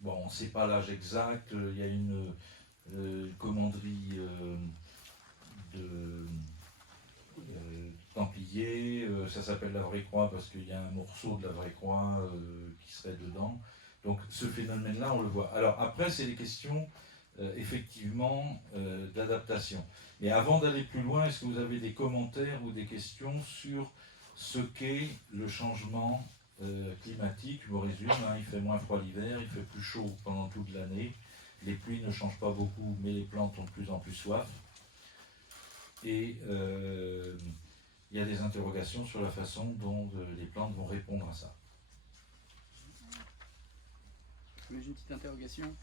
Bon, on ne sait pas l'âge exact. Il y a une commanderie Templiers, ça s'appelle la vraie croix parce qu'il y a un morceau de la vraie croix qui serait dedans. Donc ce phénomène-là, on le voit. Alors après, c'est les questions effectivement d'adaptation. Mais avant d'aller plus loin, est-ce que vous avez des commentaires ou des questions sur ce qu'est le changement climatique? Je vous résume, hein, il fait moins froid l'hiver, il fait plus chaud pendant toute l'année, les pluies ne changent pas beaucoup, mais les plantes ont de plus en plus soif. Et il y a des interrogations sur la façon dont les plantes vont répondre à ça. J'ai une petite interrogation.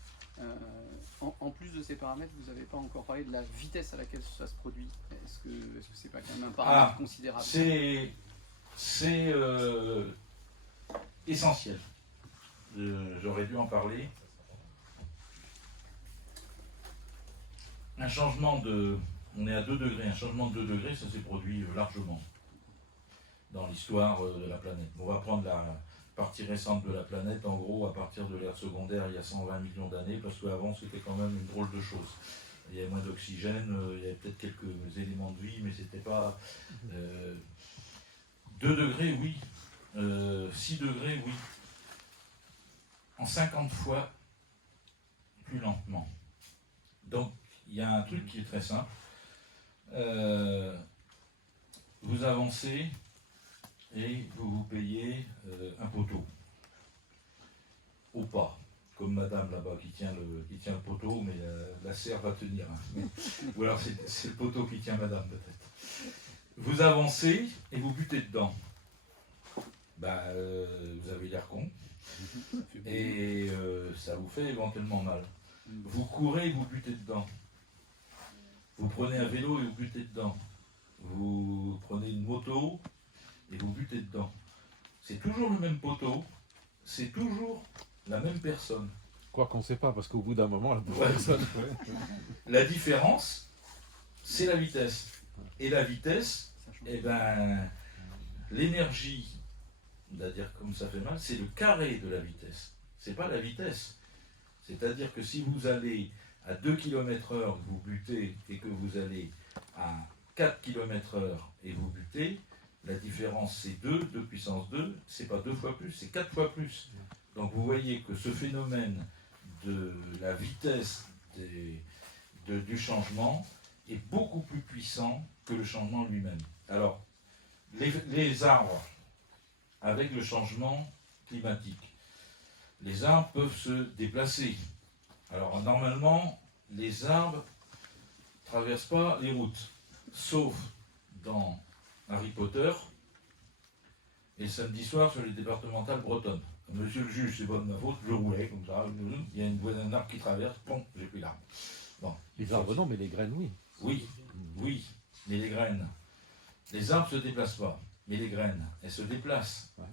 En plus de ces paramètres, vous n'avez pas encore parlé de la vitesse à laquelle ça se produit. Est-ce que c'est pas quand même un paramètre considérable? C'est essentiel. J'aurais dû en parler. Un changement de... On est à 2 degrés. Un changement de 2 degrés, ça s'est produit largement dans l'histoire de la planète. On va prendre la partie récente de la planète, en gros, à partir de l'ère secondaire, il y a 120 millions d'années, parce qu'avant, c'était quand même une drôle de chose. Il y avait moins d'oxygène, il y avait peut-être quelques éléments de vie, mais c'était pas... 2 degrés, oui. 6 degrés, oui. En 50 fois plus lentement. Donc, il y a un truc qui est très simple. Vous avancez et vous payez un poteau au pas, comme madame là-bas qui tient le poteau, mais la serre va tenir. Hein. Ou alors c'est le poteau qui tient madame peut-être. Vous avancez et vous butez dedans. Bah, vous avez l'air con et ça vous fait éventuellement mal. Vous courez et vous butez dedans. Vous prenez un vélo et vous butez dedans. Vous prenez une moto et vous butez dedans. C'est toujours le même poteau, c'est toujours la même personne. Quoi qu'on ne sait pas, parce qu'au bout d'un moment, la personne... La différence, c'est la vitesse. Et la vitesse, eh ben, l'énergie, c'est-à-dire comme ça fait mal, c'est le carré de la vitesse. C'est pas la vitesse. C'est-à-dire que si vous allez à 2 km/h, vous butez, et que vous allez à 4 km/h et vous butez, la différence c'est 2 puissance 2, c'est pas 2 fois plus, c'est 4 fois plus. Donc vous voyez que ce phénomène de la vitesse du changement est beaucoup plus puissant que le changement lui-même. Alors, les arbres, avec le changement climatique, les arbres peuvent se déplacer. Alors normalement, les arbres ne traversent pas les routes, sauf dans Harry Potter et samedi soir sur les départementales bretonnes. Monsieur le juge, c'est pas de ma faute, je roulais comme ça, il y a un arbre qui traverse, bon, j'ai pris l'arbre. Bon, les arbres non, mais les graines oui. Oui, oui, mais les graines. Les arbres ne se déplacent pas, mais les graines, elles se déplacent. Ouais.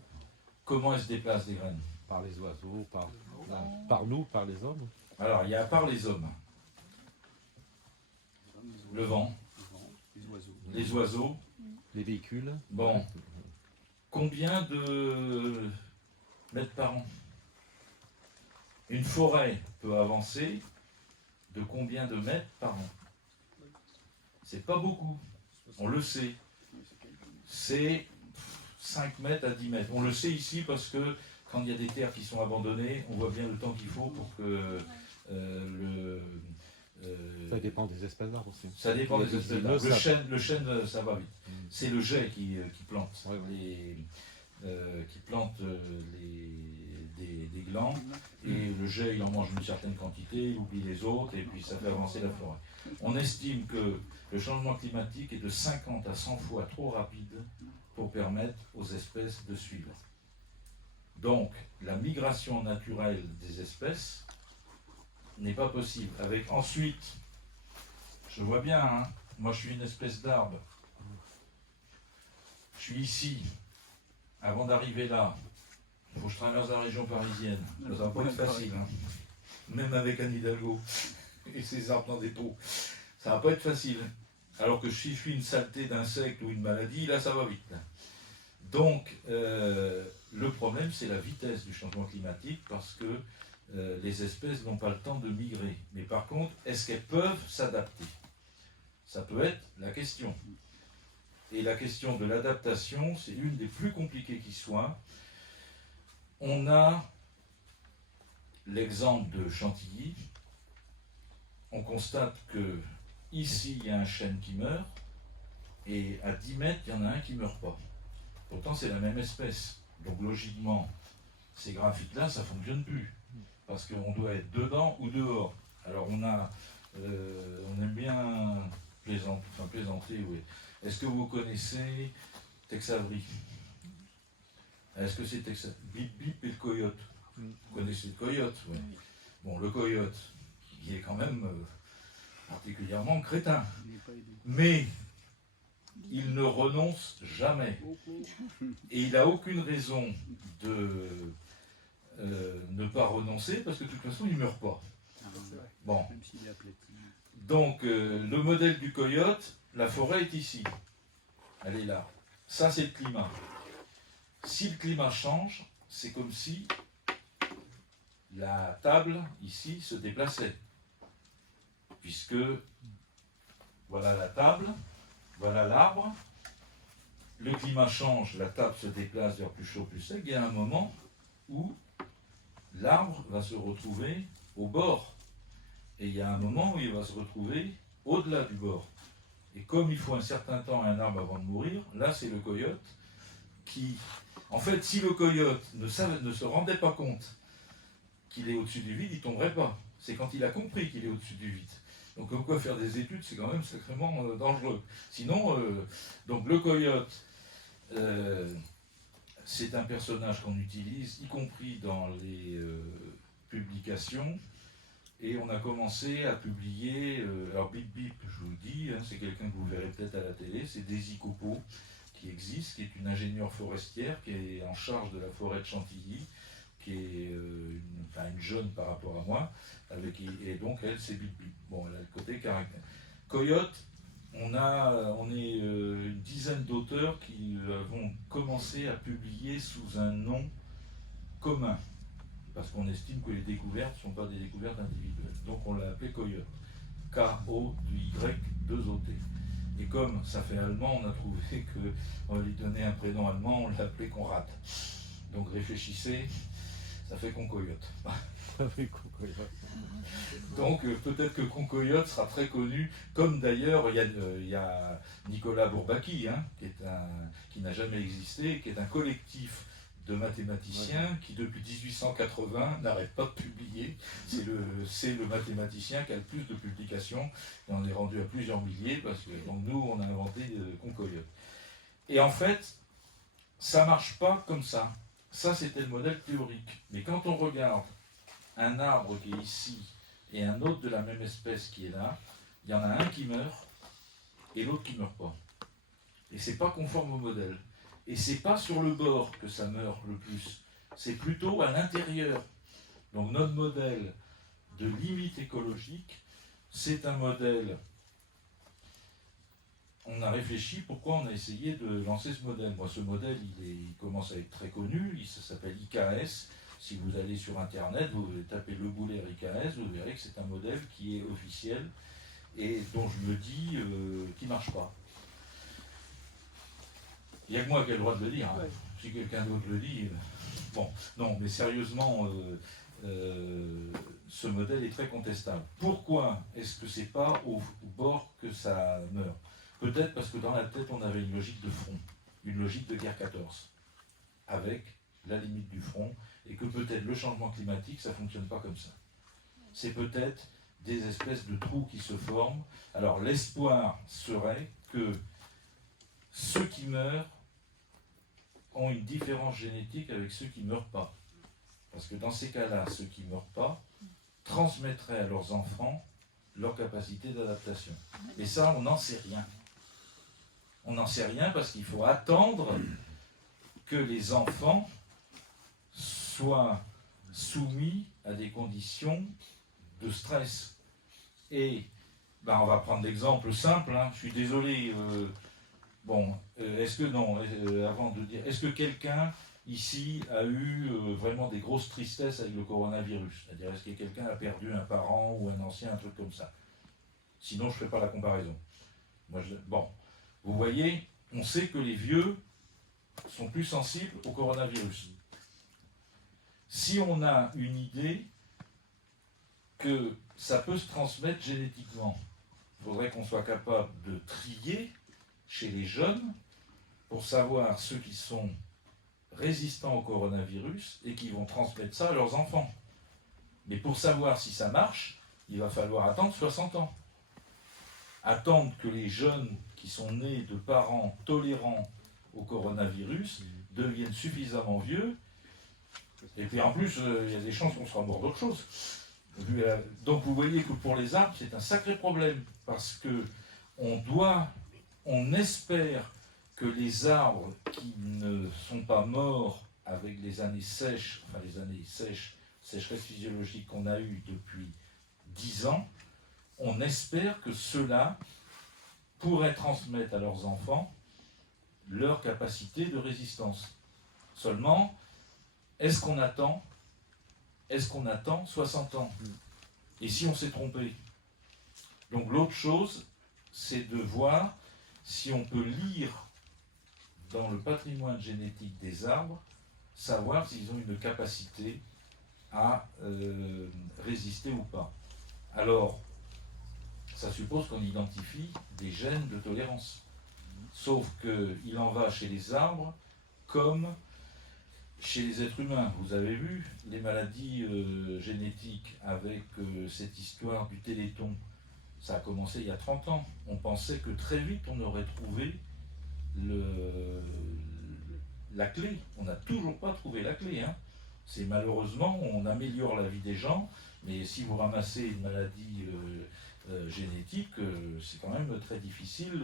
Comment elles se déplacent, les graines? Par les oiseaux, par nous, par les hommes. Alors, il y a à part les hommes, le vent, les oiseaux, les véhicules. bon, combien de mètres par an? Une forêt peut avancer de combien de mètres par an? C'est pas beaucoup, on le sait. C'est 5 mètres à 10 mètres. On le sait ici parce que quand il y a des terres qui sont abandonnées, on voit bien le temps qu'il faut pour que ça dépend des espèces d'arbres aussi. Ça dépend des espèces d'arbres. Le chêne, ça va vite. C'est le jet qui plante, des glands, et le jet il en mange une certaine quantité, il oublie les autres, et puis ça fait avancer la forêt. On estime que le changement climatique est de 50 à 100 fois trop rapide pour permettre aux espèces de suivre. Donc, la migration naturelle des espèces n'est pas possible. Avec ensuite, je vois bien, hein, moi je suis une espèce d'arbre. Je suis ici. Avant d'arriver là, il faut que je traverse la région parisienne. Ça va pas être facile, hein. Même avec Anne Hidalgo et ses arbres dans des pots. Ça va pas être facile. Alors que si je suis une saleté d'insectes ou une maladie, là ça va vite. Donc, le problème, c'est la vitesse du changement climatique parce que les espèces n'ont pas le temps de migrer. Mais par contre, est-ce qu'elles peuvent s'adapter? Ça peut être la question. Et la question de l'adaptation, c'est une des plus compliquées qui soit. On a l'exemple de Chantilly. On constate que ici, il y a un chêne qui meurt, et à 10 mètres, il y en a un qui ne meurt pas. Pourtant, c'est la même espèce. Donc, logiquement, ces graphiques-là, ça ne fonctionne plus. Parce qu'on doit être dedans ou dehors. Alors, on aime bien plaisanter, oui. Est-ce que vous connaissez Tex Avery? Est-ce que c'est Tex Avery? Bip Bip et le coyote. Vous connaissez le coyote, oui. Bon, le coyote, qui est quand même particulièrement crétin. Mais il ne renonce jamais. Et il n'a aucune raison de ne pas renoncer, parce que de toute façon, il ne meurt pas. Bon. Même s'il est aplati. Donc, le modèle du coyote, la forêt est ici. Elle est là. Ça, c'est le climat. Si le climat change, c'est comme si la table, ici, se déplaçait. Puisque, voilà la table, voilà l'arbre. Le climat change, la table se déplace vers plus chaud, plus sec. Il y a un moment où l'arbre va se retrouver au bord. Et il y a un moment où il va se retrouver au-delà du bord. Et comme il faut un certain temps à un arbre avant de mourir, là c'est le coyote qui... En fait, si le coyote ne se rendait pas compte qu'il est au-dessus du vide, il ne tomberait pas. C'est quand il a compris qu'il est au-dessus du vide. Donc comme quoi faire des études, c'est quand même sacrément dangereux. Sinon, donc le coyote, c'est un personnage qu'on utilise, y compris dans les publications. Et on a commencé à publier, alors Bip Bip, je vous le dis, hein, c'est quelqu'un que vous verrez peut-être à la télé, c'est Daisy Copeau, qui existe, qui est une ingénieure forestière, qui est en charge de la forêt de Chantilly, qui est une jeune par rapport à moi, et donc elle, c'est Bip Bip. Bon, elle a le côté caractère. Coyote, on est une dizaine d'auteurs qui vont commencer à publier sous un nom commun. Parce qu'on estime que les découvertes ne sont pas des découvertes individuelles. Donc on l'a appelé Coyote. K-O-Y-2-O-T. Et comme ça fait allemand, on a trouvé qu'on lui donnait un prénom allemand, on l'a appelé Conrad. Donc réfléchissez, ça fait Concoyote. Ça fait Concoyote. Donc peut-être que Concoyote sera très connu, comme d'ailleurs il y a Nicolas Bourbaki, hein, qui n'a jamais existé, qui est un collectif de mathématiciens qui depuis 1880 n'arrête pas de publier. C'est le mathématicien qui a le plus de publications, et on est rendu à plusieurs milliers, parce que donc nous on a inventé Concoyote. Et en fait, ça ne marche pas comme ça. Ça c'était le modèle théorique. Mais quand on regarde un arbre qui est ici et un autre de la même espèce qui est là, il y en a un qui meurt et l'autre qui ne meurt pas. Et c'est pas conforme au modèle. Et c'est pas sur le bord que ça meurt le plus, c'est plutôt à l'intérieur. Donc notre modèle de limite écologique, c'est un modèle... On a réfléchi pourquoi on a essayé de lancer ce modèle. Moi, ce modèle, il commence à être très connu, ça s'appelle IKS. Si vous allez sur Internet, vous tapez Le Boulaire IKS, vous verrez que c'est un modèle qui est officiel et dont je me dis qu'il ne marche pas. Il n'y a que moi qui ai le droit de le dire. Hein. Ouais. Si quelqu'un d'autre le dit... Bon, non, mais sérieusement, ce modèle est très contestable. Pourquoi est-ce que c'est pas au bord que ça meurt? Peut-être parce que dans la tête, on avait une logique de front, une logique de guerre 14, avec la limite du front, et que peut-être le changement climatique, ça ne fonctionne pas comme ça. C'est peut-être des espèces de trous qui se forment. Alors l'espoir serait que ceux qui meurent ont une différence génétique avec ceux qui ne meurent pas. Parce que dans ces cas-là, ceux qui ne meurent pas transmettraient à leurs enfants leur capacité d'adaptation. Et ça, on n'en sait rien. On n'en sait rien parce qu'il faut attendre que les enfants soient soumis à des conditions de stress. Et on va prendre l'exemple simple, hein. Je suis désolé... est-ce que avant de dire, est-ce que quelqu'un ici a eu vraiment des grosses tristesses avec le coronavirus? C'est-à-dire, est-ce que quelqu'un a perdu un parent ou un ancien, un truc comme ça? Sinon, je ne ferai pas la comparaison. Bon, vous voyez, on sait que les vieux sont plus sensibles au coronavirus. Si on a une idée que ça peut se transmettre génétiquement, il faudrait qu'on soit capable de trier chez les jeunes pour savoir ceux qui sont résistants au coronavirus et qui vont transmettre ça à leurs enfants. Mais pour savoir si ça marche, il va falloir attendre 60 ans. Attendre que les jeunes qui sont nés de parents tolérants au coronavirus deviennent suffisamment vieux. Et puis en plus, il y a des chances qu'on sera mort d'autre chose. Donc vous voyez que pour les arbres, c'est un sacré problème. Parce que on espère que les arbres qui ne sont pas morts avec les années sèches, enfin les années sèches, sécheresse physiologique qu'on a eues depuis 10 ans, on espère que ceux-là pourraient transmettre à leurs enfants leur capacité de résistance. Seulement, est-ce qu'on attend 60 ans? Et si on s'est trompé? Donc l'autre chose, c'est de voir si on peut lire dans le patrimoine génétique des arbres, savoir s'ils ont une capacité à résister ou pas. Alors, ça suppose qu'on identifie des gènes de tolérance. Sauf qu'il en va chez les arbres comme chez les êtres humains. Vous avez vu les maladies génétiques avec cette histoire du Téléthon. Ça a commencé il y a 30 ans. On pensait que très vite on aurait trouvé la clé. On n'a toujours pas trouvé la clé. C'est malheureusement, on améliore la vie des gens, mais si vous ramassez une maladie génétique, c'est quand même très difficile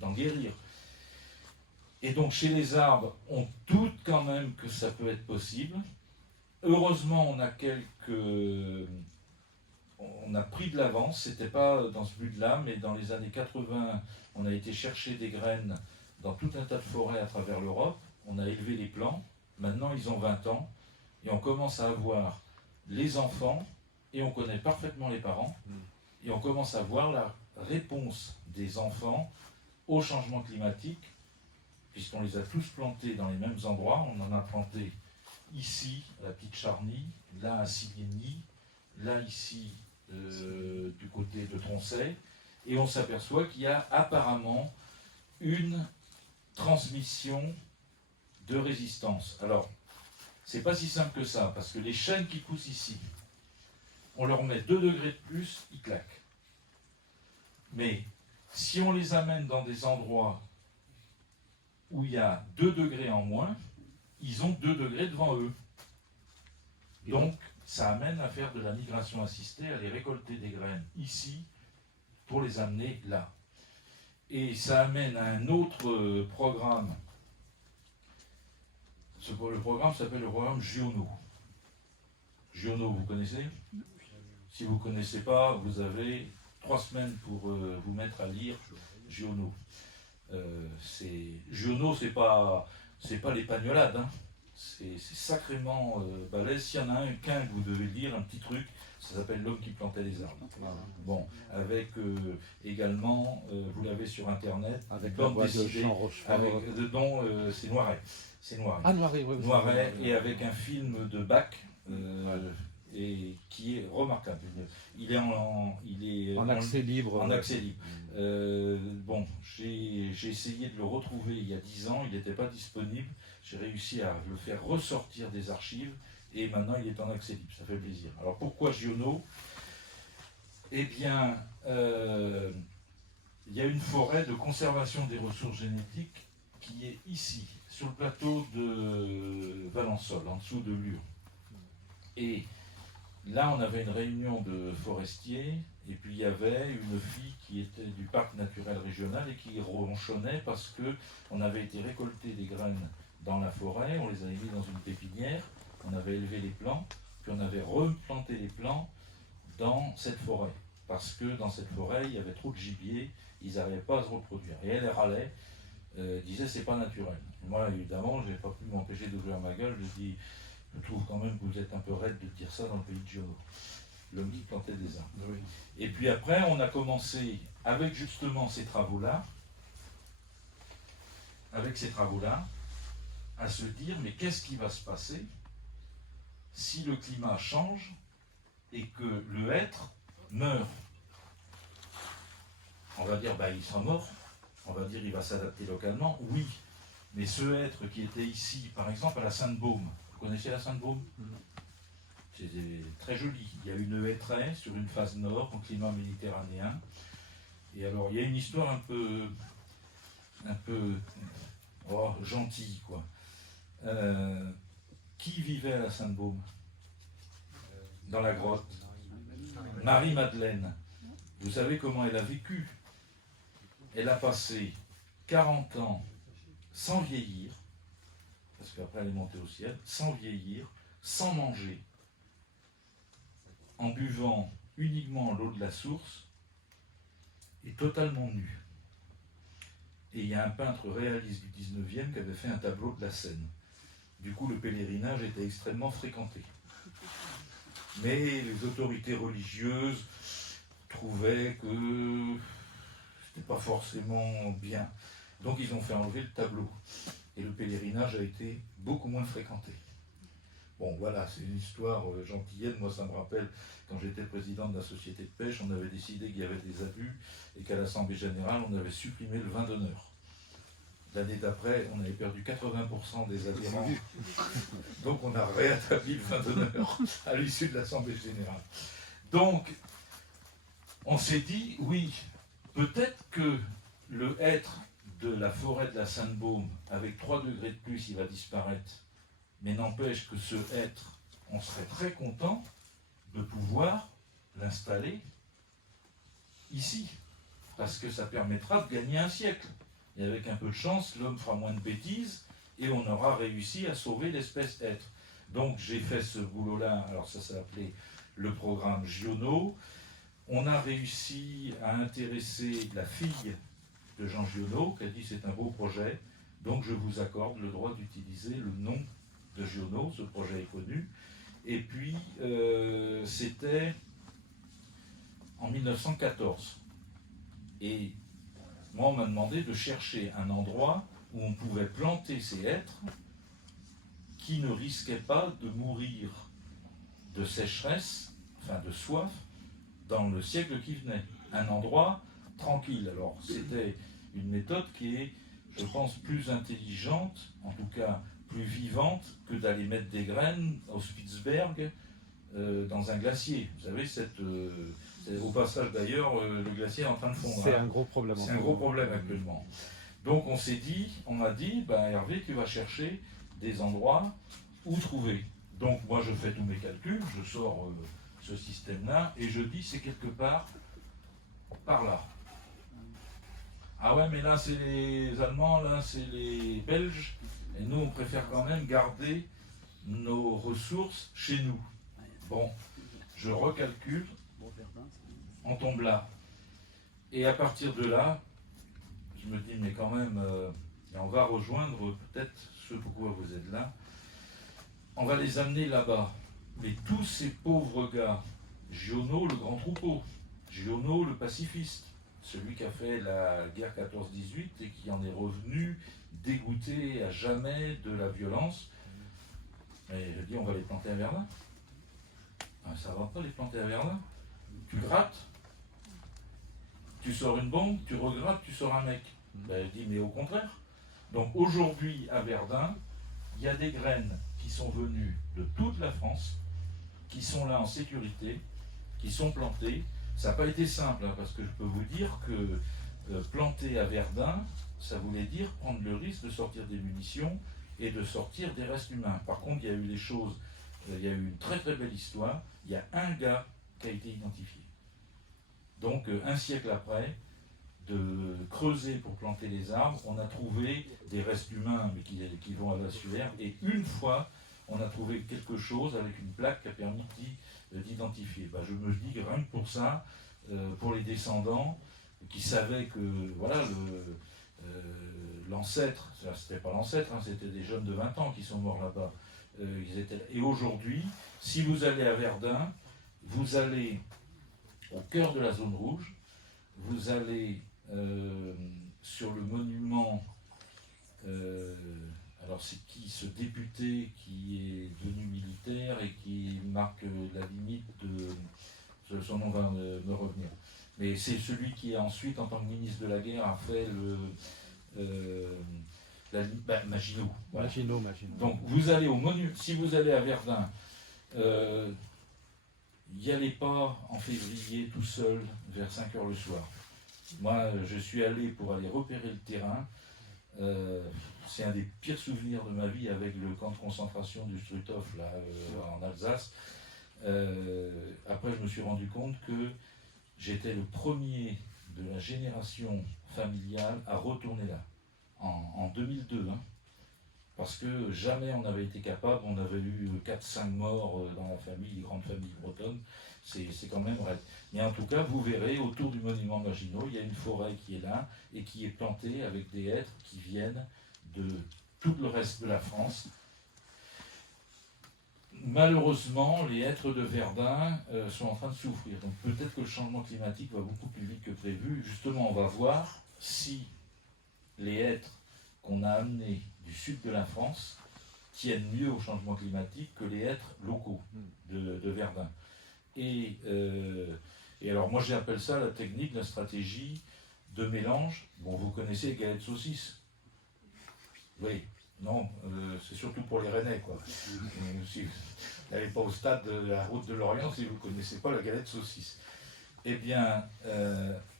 d'en guérir. Et donc chez les arbres, on doute quand même que ça peut être possible. Heureusement, on a pris de l'avance, c'était pas dans ce but-là, mais dans les années 80, on a été chercher des graines dans tout un tas de forêts à travers l'Europe, on a élevé les plants, maintenant ils ont 20 ans, et on commence à avoir les enfants, et on connaît parfaitement les parents, et on commence à voir la réponse des enfants au changement climatique, puisqu'on les a tous plantés dans les mêmes endroits. On en a planté ici, à la Petite Charny, là à Signy, là ici, du côté de Troncey, et on s'aperçoit qu'il y a apparemment une transmission de résistance. Alors, c'est pas si simple que ça, parce que les chênes qui poussent ici, on leur met 2 degrés de plus, ils claquent. Mais si on les amène dans des endroits où il y a 2 degrés en moins, ils ont 2 degrés devant eux. Donc, ça amène à faire de la migration assistée, à les récolter des graines ici, pour les amener là. Et ça amène à un autre programme. Le programme s'appelle le programme Giono. Giono, vous connaissez? Si vous ne connaissez pas, vous avez 3 semaines pour vous mettre à lire Giono. Giono, c'est pas les pagnolades, c'est sacrément balèze. S'il y en a qu'un que vous devez lire, un petit truc, ça s'appelle L'homme qui plantait les arbres. Bon, avec également, vous l'avez sur internet, avec bande la voix de dessinée, Jean Rochefort. dedans c'est Noiret. C'est Noiret. Ah, Noiret, oui. Noiret, et avec un film de Bach, et qui est remarquable. Il est En accès libre. En accès libre. Bon, j'ai essayé de le retrouver il y a 10 ans, il n'était pas disponible. J'ai réussi à le faire ressortir des archives et maintenant il est en accès libre. Ça fait plaisir. Alors pourquoi Giono? Eh bien, il y a une forêt de conservation des ressources génétiques qui est ici, sur le plateau de Valençol, en dessous de Lure. Et là, on avait une réunion de forestiers, et puis il y avait une fille qui était du parc naturel régional et qui ronchonnait parce qu'on avait été récolter des graines dans la forêt, on les avait mis dans une pépinière, on avait élevé les plants, puis on avait replanté les plants dans cette forêt. Parce que dans cette forêt, il y avait trop de gibier, ils n'arrivaient pas à se reproduire. Et elle râlait, disait c'est pas naturel. Et moi, évidemment, je n'ai pas pu m'empêcher d'ouvrir ma gueule, je dis, je trouve quand même que vous êtes un peu raide de dire ça dans le pays de Giono. l'homme qui plantait des arbres. Oui. Et puis après, on a commencé avec justement ces travaux-là, à se dire, mais qu'est-ce qui va se passer si le climat change et que le hêtre meurt? On va dire, il sera mort. On va dire, il va s'adapter localement. Oui, mais ce hêtre qui était ici, par exemple, à la Sainte-Baume, vous connaissez la Sainte-Baume? C'est très joli. Il y a une hêtraie sur une face nord, au climat méditerranéen. Et alors, il y a une histoire un peu gentille, quoi. Qui vivait à la Sainte-Baume? Dans la grotte? Marie-Madeleine. Vous savez comment elle a vécu? Elle a passé 40 ans sans vieillir, parce qu'après elle est montée au ciel, sans vieillir, sans manger, en buvant uniquement l'eau de la source, et totalement nue. Et il y a un peintre réaliste du 19e qui avait fait un tableau de la Seine. Du coup, le pèlerinage était extrêmement fréquenté. Mais les autorités religieuses trouvaient que c'était pas forcément bien. Donc ils ont fait enlever le tableau. Et le pèlerinage a été beaucoup moins fréquenté. Bon, voilà, c'est une histoire gentillette. Moi, ça me rappelle, quand j'étais président de la société de pêche, on avait décidé qu'il y avait des abus et qu'à l'Assemblée générale, on avait supprimé le vin d'honneur. L'année d'après, on avait perdu 80% des adhérents. Donc, on a rétabli le vin d'honneur à l'issue de l'Assemblée générale. Donc, on s'est dit, oui, peut-être que le hêtre de la forêt de la Sainte-Baume, avec 3 degrés de plus, il va disparaître. Mais n'empêche que ce hêtre, on serait très content de pouvoir l'installer ici. Parce que ça permettra de gagner un siècle. Et avec un peu de chance, l'homme fera moins de bêtises et on aura réussi à sauver l'espèce hêtre. Donc j'ai fait ce boulot-là, alors ça s'appelait le programme Giono. On a réussi à intéresser la fille de Jean Giono, qui a dit c'est un beau projet, donc je vous accorde le droit d'utiliser le nom de Giono, ce projet est connu. Et puis c'était en 1914. Et moi on m'a demandé de chercher un endroit où on pouvait planter ces hêtres qui ne risquaient pas de mourir de sécheresse, enfin de soif, dans le siècle qui venait. Un endroit tranquille. Alors c'était une méthode qui est, je pense, plus intelligente, en tout cas plus vivante, que d'aller mettre des graines au Spitzberg dans un glacier. Vous savez, au passage d'ailleurs, le glacier est en train de fondre. C'est un gros problème. C'est un gros problème actuellement. Donc on m'a dit, Hervé, tu vas chercher des endroits où trouver. Donc moi je fais tous mes calculs, je sors ce système-là, et je dis c'est quelque part par là. Ah ouais, mais là c'est les Allemands, là c'est les Belges, et nous on préfère quand même garder nos ressources chez nous. Bon, je recalcule, on tombe là. Et à partir de là, je me dis, mais quand même, on va rejoindre peut-être ce pourquoi vous êtes là, on va les amener là-bas. Mais tous ces pauvres gars, Giono le grand troupeau, Giono le pacifiste, celui qui a fait la guerre 14-18 et qui en est revenu dégoûté à jamais de la violence. Et je dis, on va les planter à Verdun. Ça va pas les planter à Verdun. Tu grattes, tu sors une bombe, tu regrattes, tu sors un mec. Je dis, mais au contraire. Donc aujourd'hui à Verdun, il y a des graines qui sont venues de toute la France, qui sont là en sécurité, qui sont plantées. Ça n'a pas été simple, parce que je peux vous dire que planter à Verdun, ça voulait dire prendre le risque de sortir des munitions et de sortir des restes humains. Par contre, il y a eu des choses, il y a eu une très très belle histoire. Il y a un gars qui a été identifié. Donc, un siècle après, de creuser pour planter les arbres, on a trouvé des restes humains mais qui vont à la suaire. Et une fois, on a trouvé quelque chose avec une plaque qui a permis d'identifier. Je me dis que rien que pour ça, pour les descendants qui savaient que voilà l'ancêtre, c'était pas l'ancêtre, c'était des jeunes de 20 ans qui sont morts là-bas. Et aujourd'hui, si vous allez à Verdun, vous allez au cœur de la zone rouge, vous allez sur le monument, alors c'est qui ce député qui est devenu militaire et qui marque la limite de... Son nom va me revenir. Mais c'est celui qui ensuite, en tant que ministre de la guerre, a fait Maginot. Voilà. Maginot. Donc vous allez au monument, si vous allez à Verdun, n'y allez pas en février tout seul vers 5 h le soir. Moi, je suis allé pour aller repérer le terrain. C'est un des pires souvenirs de ma vie avec le camp de concentration du Struthof là, en Alsace. Après, je me suis rendu compte que j'étais le premier de la génération familiale à retourner là, en 2002. Hein, parce que jamais on n'avait été capable, on avait eu 4-5 morts dans la famille, les grandes familles bretonnes, c'est quand même vrai. Mais en tout cas, vous verrez, autour du monument Maginot, il y a une forêt qui est là, et qui est plantée avec des hêtres qui viennent de tout le reste de la France. Malheureusement, les hêtres de Verdun sont en train de souffrir. Donc peut-être que le changement climatique va beaucoup plus vite que prévu. Justement, on va voir si les hêtres qu'on a amenés du sud de la France tiennent mieux au changement climatique que les hêtres locaux de Verdun. Et alors moi j'appelle ça la technique, la stratégie de mélange. Bon, vous connaissez les galettes saucisses? Oui. Non, c'est surtout pour les Rennais, quoi. Si vous n'allez pas au stade de la route de l'Orient, si vous ne connaissez pas la galette saucisse. Eh bien,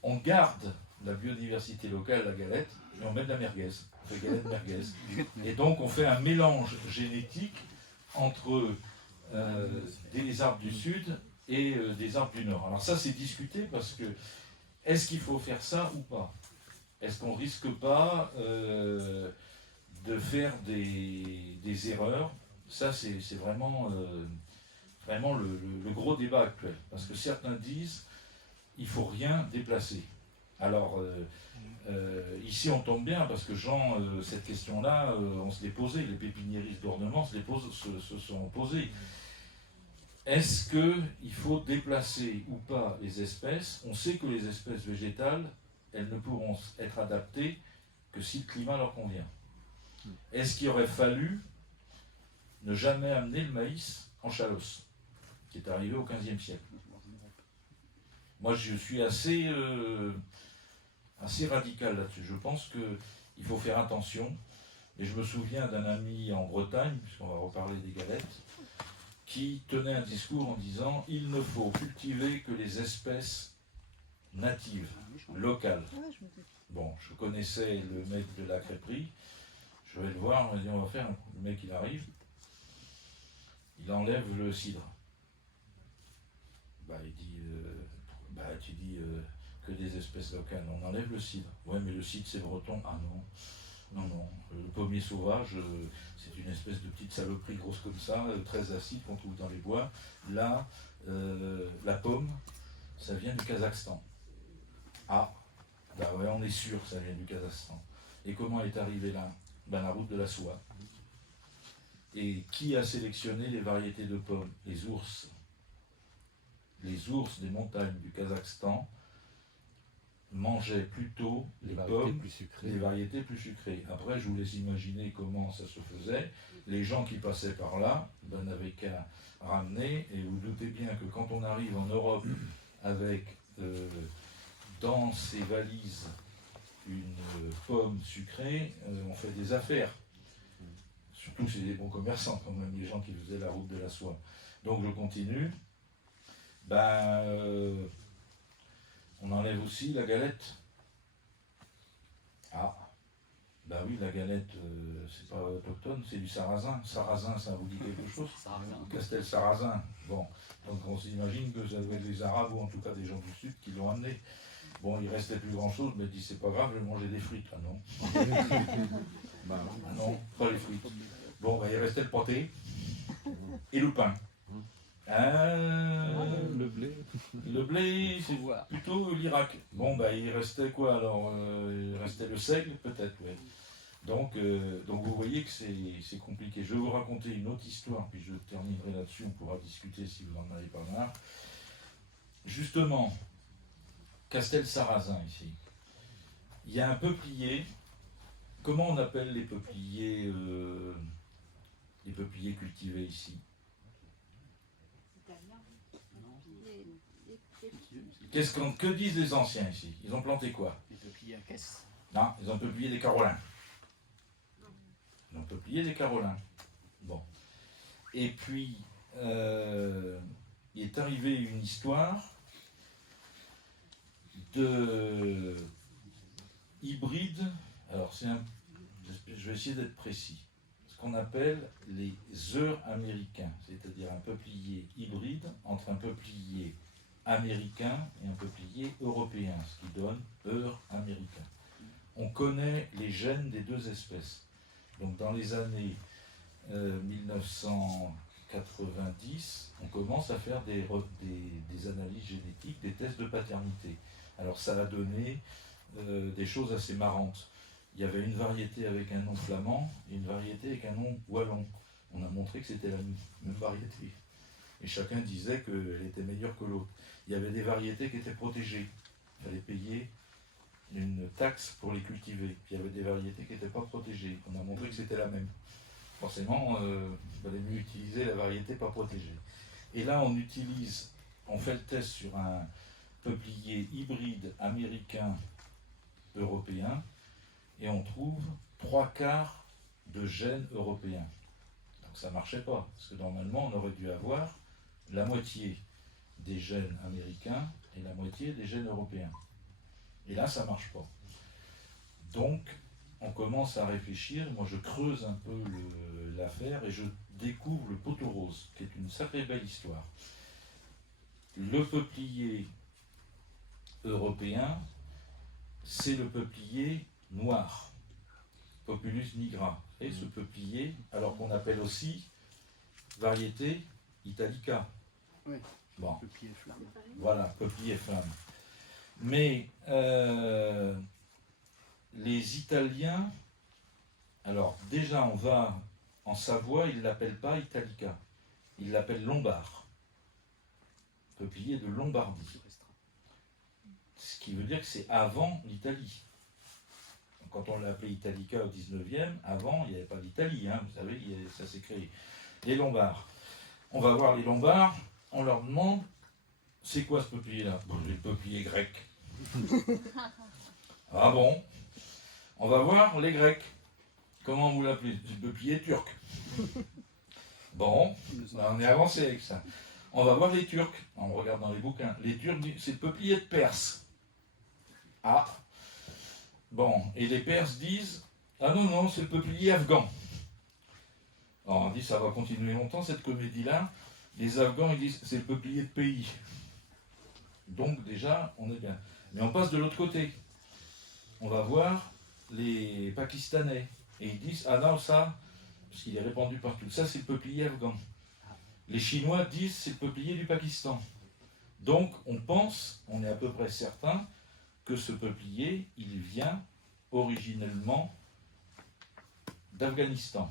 on garde la biodiversité locale, la galette, et on met de la merguez. On fait galette merguez. Et donc, on fait un mélange génétique entre des arbres du sud et des arbres du nord. Alors ça, c'est discuté parce que, est-ce qu'il faut faire ça ou pas? Est-ce qu'on risque pas de faire des erreurs? Ça, c'est vraiment, vraiment le gros débat actuel. Parce que certains disent il ne faut rien déplacer. Alors, ici, on tombe bien, parce que Jean, cette question-là, on se l'est posée. Les pépiniéristes d'ornement se sont posés. Est-ce qu'il faut déplacer ou pas les espèces? On sait que les espèces végétales, elles ne pourront être adaptées que si le climat leur convient. Est-ce qu'il aurait fallu ne jamais amener le maïs en Chalosse, qui est arrivé au XVe siècle? Moi, je suis assez radical là-dessus. Je pense qu'il faut faire attention. Et je me souviens d'un ami en Bretagne, puisqu'on va reparler des galettes, qui tenait un discours en disant « Il ne faut cultiver que les espèces natives, locales ». Bon, je connaissais le mec de la crêperie. Je vais le voir, on m'a dit on va faire, le mec il arrive, il enlève le cidre. Il dit, tu dis que des espèces locales, on enlève le cidre. Ouais, mais le cidre c'est breton. Ah non, le pommier sauvage, c'est une espèce de petite saloperie grosse comme ça, très acide qu'on trouve dans les bois. Là, la pomme, ça vient du Kazakhstan. Ah, ouais, on est sûr que ça vient du Kazakhstan. Et comment elle est arrivée là? La route de la soie. Et qui a sélectionné les variétés de pommes? Les ours. Les ours des montagnes du Kazakhstan mangeaient plutôt les pommes, les variétés plus sucrées. Après, je vous laisse imaginer comment ça se faisait. Les gens qui passaient par là n'avaient qu'à ramener. Et vous doutez bien que quand on arrive en Europe avec dans ses valises une pomme sucrée, on fait des affaires. Surtout c'est des bons commerçants quand même, les gens qui faisaient la route de la soie. Donc je continue. On enlève aussi la galette. Ah, oui, la galette, c'est pas autochtone, c'est du sarrasin. Sarrasin, ça vous dit quelque chose? Castel sarrasin. Bon, donc on s'imagine que ça doit être les Arabes ou en tout cas des gens du Sud qui l'ont amené. Bon, il restait plus grand chose, mais il dit c'est pas grave, je vais manger des frites. Ah non. Ah non, pas les frites. Bon, il restait le pâté et le pain. Le blé. Le blé, c'est plutôt l'Irak. Bon, il restait quoi alors? Il restait le seigle, peut-être, oui. Donc vous voyez que c'est compliqué. Je vais vous raconter une autre histoire, puis je terminerai là-dessus, on pourra discuter si vous en avez pas marre. justement, Castel-Sarrazin ici, il y a un peuplier. Comment on appelle les peupliers cultivés ici? Que disent les anciens ici? Ils ont planté quoi? Les peupliers à caisse. Non, ils ont peuplié des Carolins. Ils ont peuplié des Carolins. Bon. Et puis, il est arrivé une histoire de hybride. Alors, je vais essayer d'être précis. Ce qu'on appelle les œufs américains, c'est-à-dire un peuplier hybride entre un peuplier américain et un peuplier européen, ce qui donne heure américain. On connaît les gènes des deux espèces. Donc dans les années 1990, on commence à faire des analyses génétiques, des tests de paternité. Alors ça a donné des choses assez marrantes. Il y avait une variété avec un nom flamand et une variété avec un nom wallon. On a montré que c'était la même variété. Et chacun disait qu'elle était meilleure que l'autre. Il y avait des variétés qui étaient protégées. Il fallait payer une taxe pour les cultiver. Puis il y avait des variétés qui n'étaient pas protégées. On a montré que c'était la même. Forcément, il fallait mieux utiliser la variété pas protégée. Et là, on fait le test sur un peuplier hybride américain-européen et on trouve 3/4 de gènes européens. Donc ça ne marchait pas, parce que normalement, on aurait dû avoir la moitié des gènes américains et la moitié des gènes européens. Et là, ça ne marche pas. Donc, on commence à réfléchir. Moi, je creuse un peu l'affaire et je découvre le poteau rose, qui est une sacrée belle histoire. Le peuplier européen, c'est le peuplier noir, Populus nigra. Et ce peuplier, alors qu'on appelle aussi variété italica. Oui. Bon. Peuplier flamme. Voilà, peuplier flamme. Mais les Italiens, alors déjà on va en Savoie, ils ne l'appellent pas italica, ils l'appellent lombard. Peuplier de Lombardie. Ce qui veut dire que c'est avant l'Italie. Quand on l'a appelé Italica au 19e, avant il n'y avait pas d'Italie, hein, vous savez, ça s'est créé. Les Lombards. On va voir les Lombards, on leur demande, c'est quoi ce peuplier-là? Bon, c'est le peuplier grec. Ah bon? On va voir les Grecs. Comment vous l'appelez? C'est le peuplier turc. Bon, on est avancé avec ça. On va voir les Turcs. On regarde dans les bouquins. Les Turcs, c'est le peuplier de Perse. Ah. Bon, et les Perses disent, ah non, c'est le peuplier afghan. Alors on dit, ça va continuer longtemps cette comédie-là. Les Afghans, ils disent, c'est le peuplier de pays. Donc déjà, on est bien. Mais on passe de l'autre côté. On va voir les Pakistanais. Et ils disent, ah non, ça, parce qu'il est répandu partout, ça c'est le peuplier afghan. Les Chinois disent, c'est le peuplier du Pakistan. Donc on pense, on est à peu près certain, que ce peuplier, il vient originellement d'Afghanistan.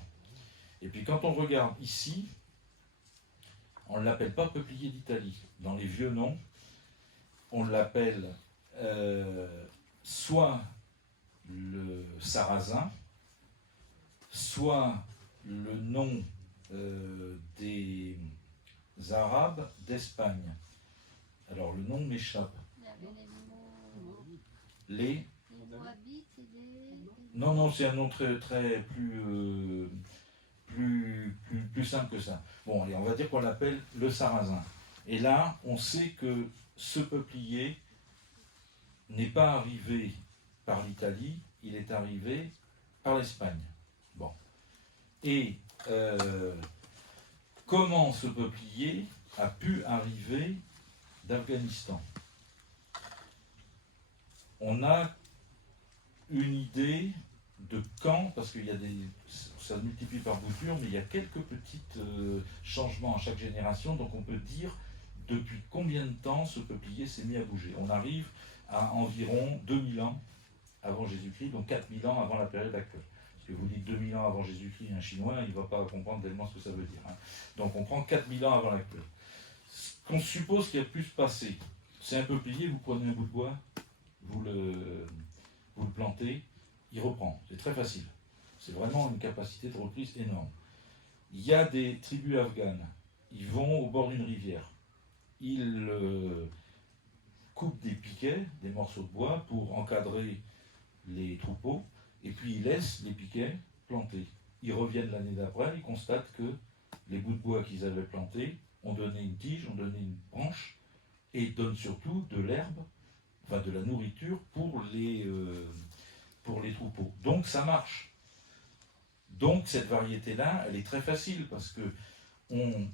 Et puis quand on regarde ici, on ne l'appelle pas peuplier d'Italie. Dans les vieux noms, on l'appelle soit le sarrasin, soit le nom des Arabes d'Espagne. Alors le nom m'échappe. Il y avait Les Moabites et les... Non, c'est un nom très plus simple que ça. Bon, allez, on va dire qu'on l'appelle le sarrasin. Et là, on sait que ce peuplier n'est pas arrivé par l'Italie, il est arrivé par l'Espagne. Bon. Et comment ce peuplier a pu arriver d'Afghanistan? On a une idée de quand, parce qu'il y a ça se multiplie par bouture, mais il y a quelques petits changements à chaque génération, donc on peut dire depuis combien de temps ce peuplier s'est mis à bouger. On arrive à environ 2000 ans avant Jésus-Christ, donc 4000 ans avant la période actuelle. Parce que vous dites 2000 ans avant Jésus-Christ, un Chinois, il ne va pas comprendre tellement ce que ça veut dire. Hein. Donc on prend 4000 ans avant l'actuel. Ce qu'on suppose qu'il a pu se passer, C'est un peuplier, vous prenez un bout de bois, vous le plantez, il reprend. C'est très facile. C'est vraiment une capacité de reprise énorme. Il y a des tribus afghanes, ils vont au bord d'une rivière. Ils coupent des piquets, des morceaux de bois pour encadrer les troupeaux, et puis ils laissent les piquets plantés. Ils reviennent l'année d'après, ils constatent que les bouts de bois qu'ils avaient plantés ont donné une tige, ont donné une branche, et donnent surtout de l'herbe, enfin de la nourriture pour les troupeaux. Donc ça marche. Donc cette variété-là, elle est très facile parce que on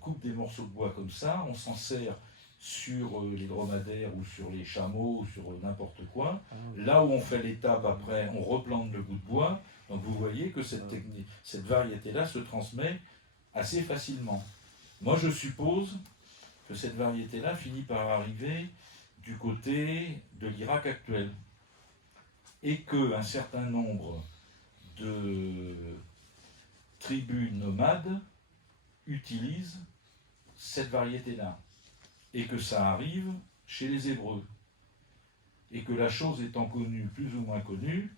coupe des morceaux de bois comme ça, on s'en sert sur les dromadaires ou sur les chameaux ou sur n'importe quoi. Là où on fait l'étape après, on replante le bout de bois. Donc vous voyez que cette variété-là se transmet assez facilement. Moi je suppose que cette variété-là finit par arriver du côté de l'Irak actuel et qu'un certain nombre de tribus nomades utilisent cette variété-là et que ça arrive chez les Hébreux et que la chose étant connue, plus ou moins connue,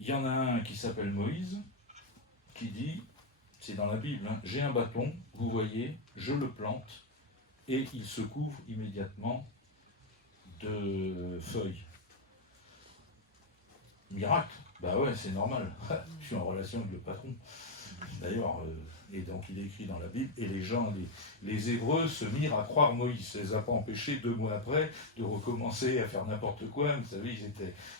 il y en a un qui s'appelle Moïse qui dit, c'est dans la Bible, hein, j'ai un bâton, vous voyez, je le plante et il se couvre immédiatement de feuilles. Miracle. Bah ouais, c'est normal. Je suis en relation avec le patron. D'ailleurs, et donc il est écrit dans la Bible, et les gens, les Hébreux se mirent à croire Moïse. Ça ne les a pas empêchés 2 mois après de recommencer à faire n'importe quoi. Vous savez,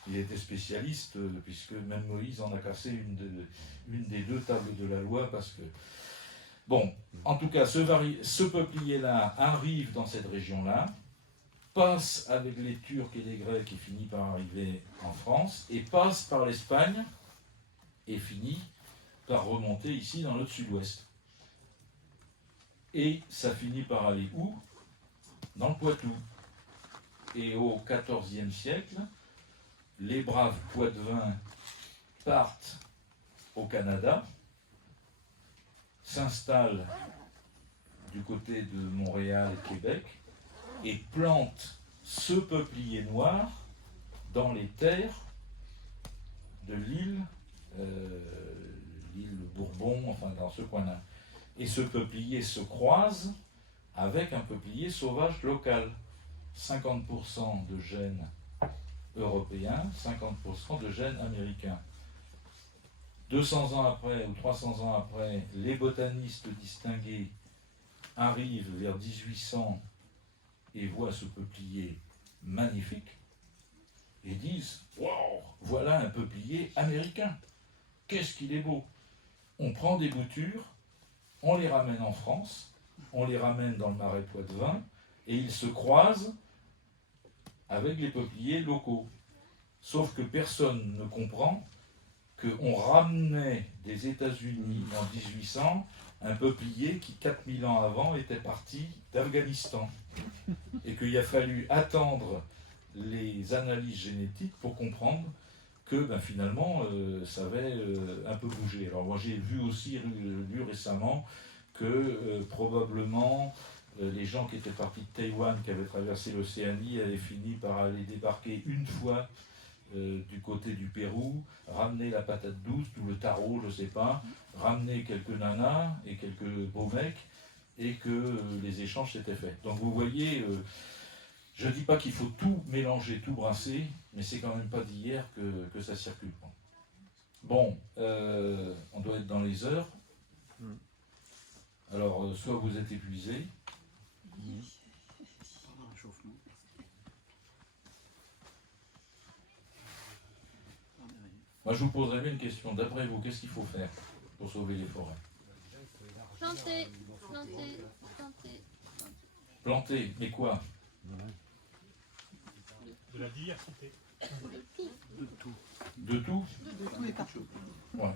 ils étaient spécialistes, puisque même Moïse en a cassé une des 2 tables de la loi, parce que... Bon, en tout cas, ce peuplier-là arrive dans cette région-là, passe avec les Turcs et les Grecs et finit par arriver en France, et passe par l'Espagne et finit par remonter ici dans notre sud-ouest. Et ça finit par aller où? Dans le Poitou. Et au XIVe siècle, les braves Poitevins partent au Canada, s'installent du côté de Montréal et Québec, et plante ce peuplier noir dans les terres de l'île Bourbon, enfin dans ce coin-là. Et ce peuplier se croise avec un peuplier sauvage local. 50% de gènes européens, 50% de gènes américains. 200 ans après ou 300 ans après, les botanistes distingués arrivent vers 1800 et voient ce peuplier magnifique et disent « Waouh, voilà un peuplier américain, qu'est-ce qu'il est beau !» On prend des boutures, on les ramène en France, on les ramène dans le marais poitevin et ils se croisent avec les peupliers locaux. Sauf que personne ne comprend qu'on ramenait des États-Unis en 1800 un peuplier qui, 4000 ans avant, était parti d'Afghanistan. Et qu'il a fallu attendre les analyses génétiques pour comprendre que finalement, ça avait un peu bougé. Alors moi j'ai lu récemment que probablement les gens qui étaient partis de Taïwan, qui avaient traversé l'Océanie, avaient fini par aller débarquer une fois du côté du Pérou, ramener la patate douce, tout le taro, je sais pas, ramener quelques nanas et quelques beaux mecs, et que les échanges s'étaient faits. Donc vous voyez, je ne dis pas qu'il faut tout mélanger, tout brasser, mais c'est quand même pas d'hier que ça circule. Bon, on doit être dans les heures. Alors, soit vous êtes épuisé. Moi, je vous poserais bien une question. D'après vous, qu'est-ce qu'il faut faire pour sauver les forêts? Planter. Planter, mais quoi? De la diversité. De tout? De tout et partout. Ouais.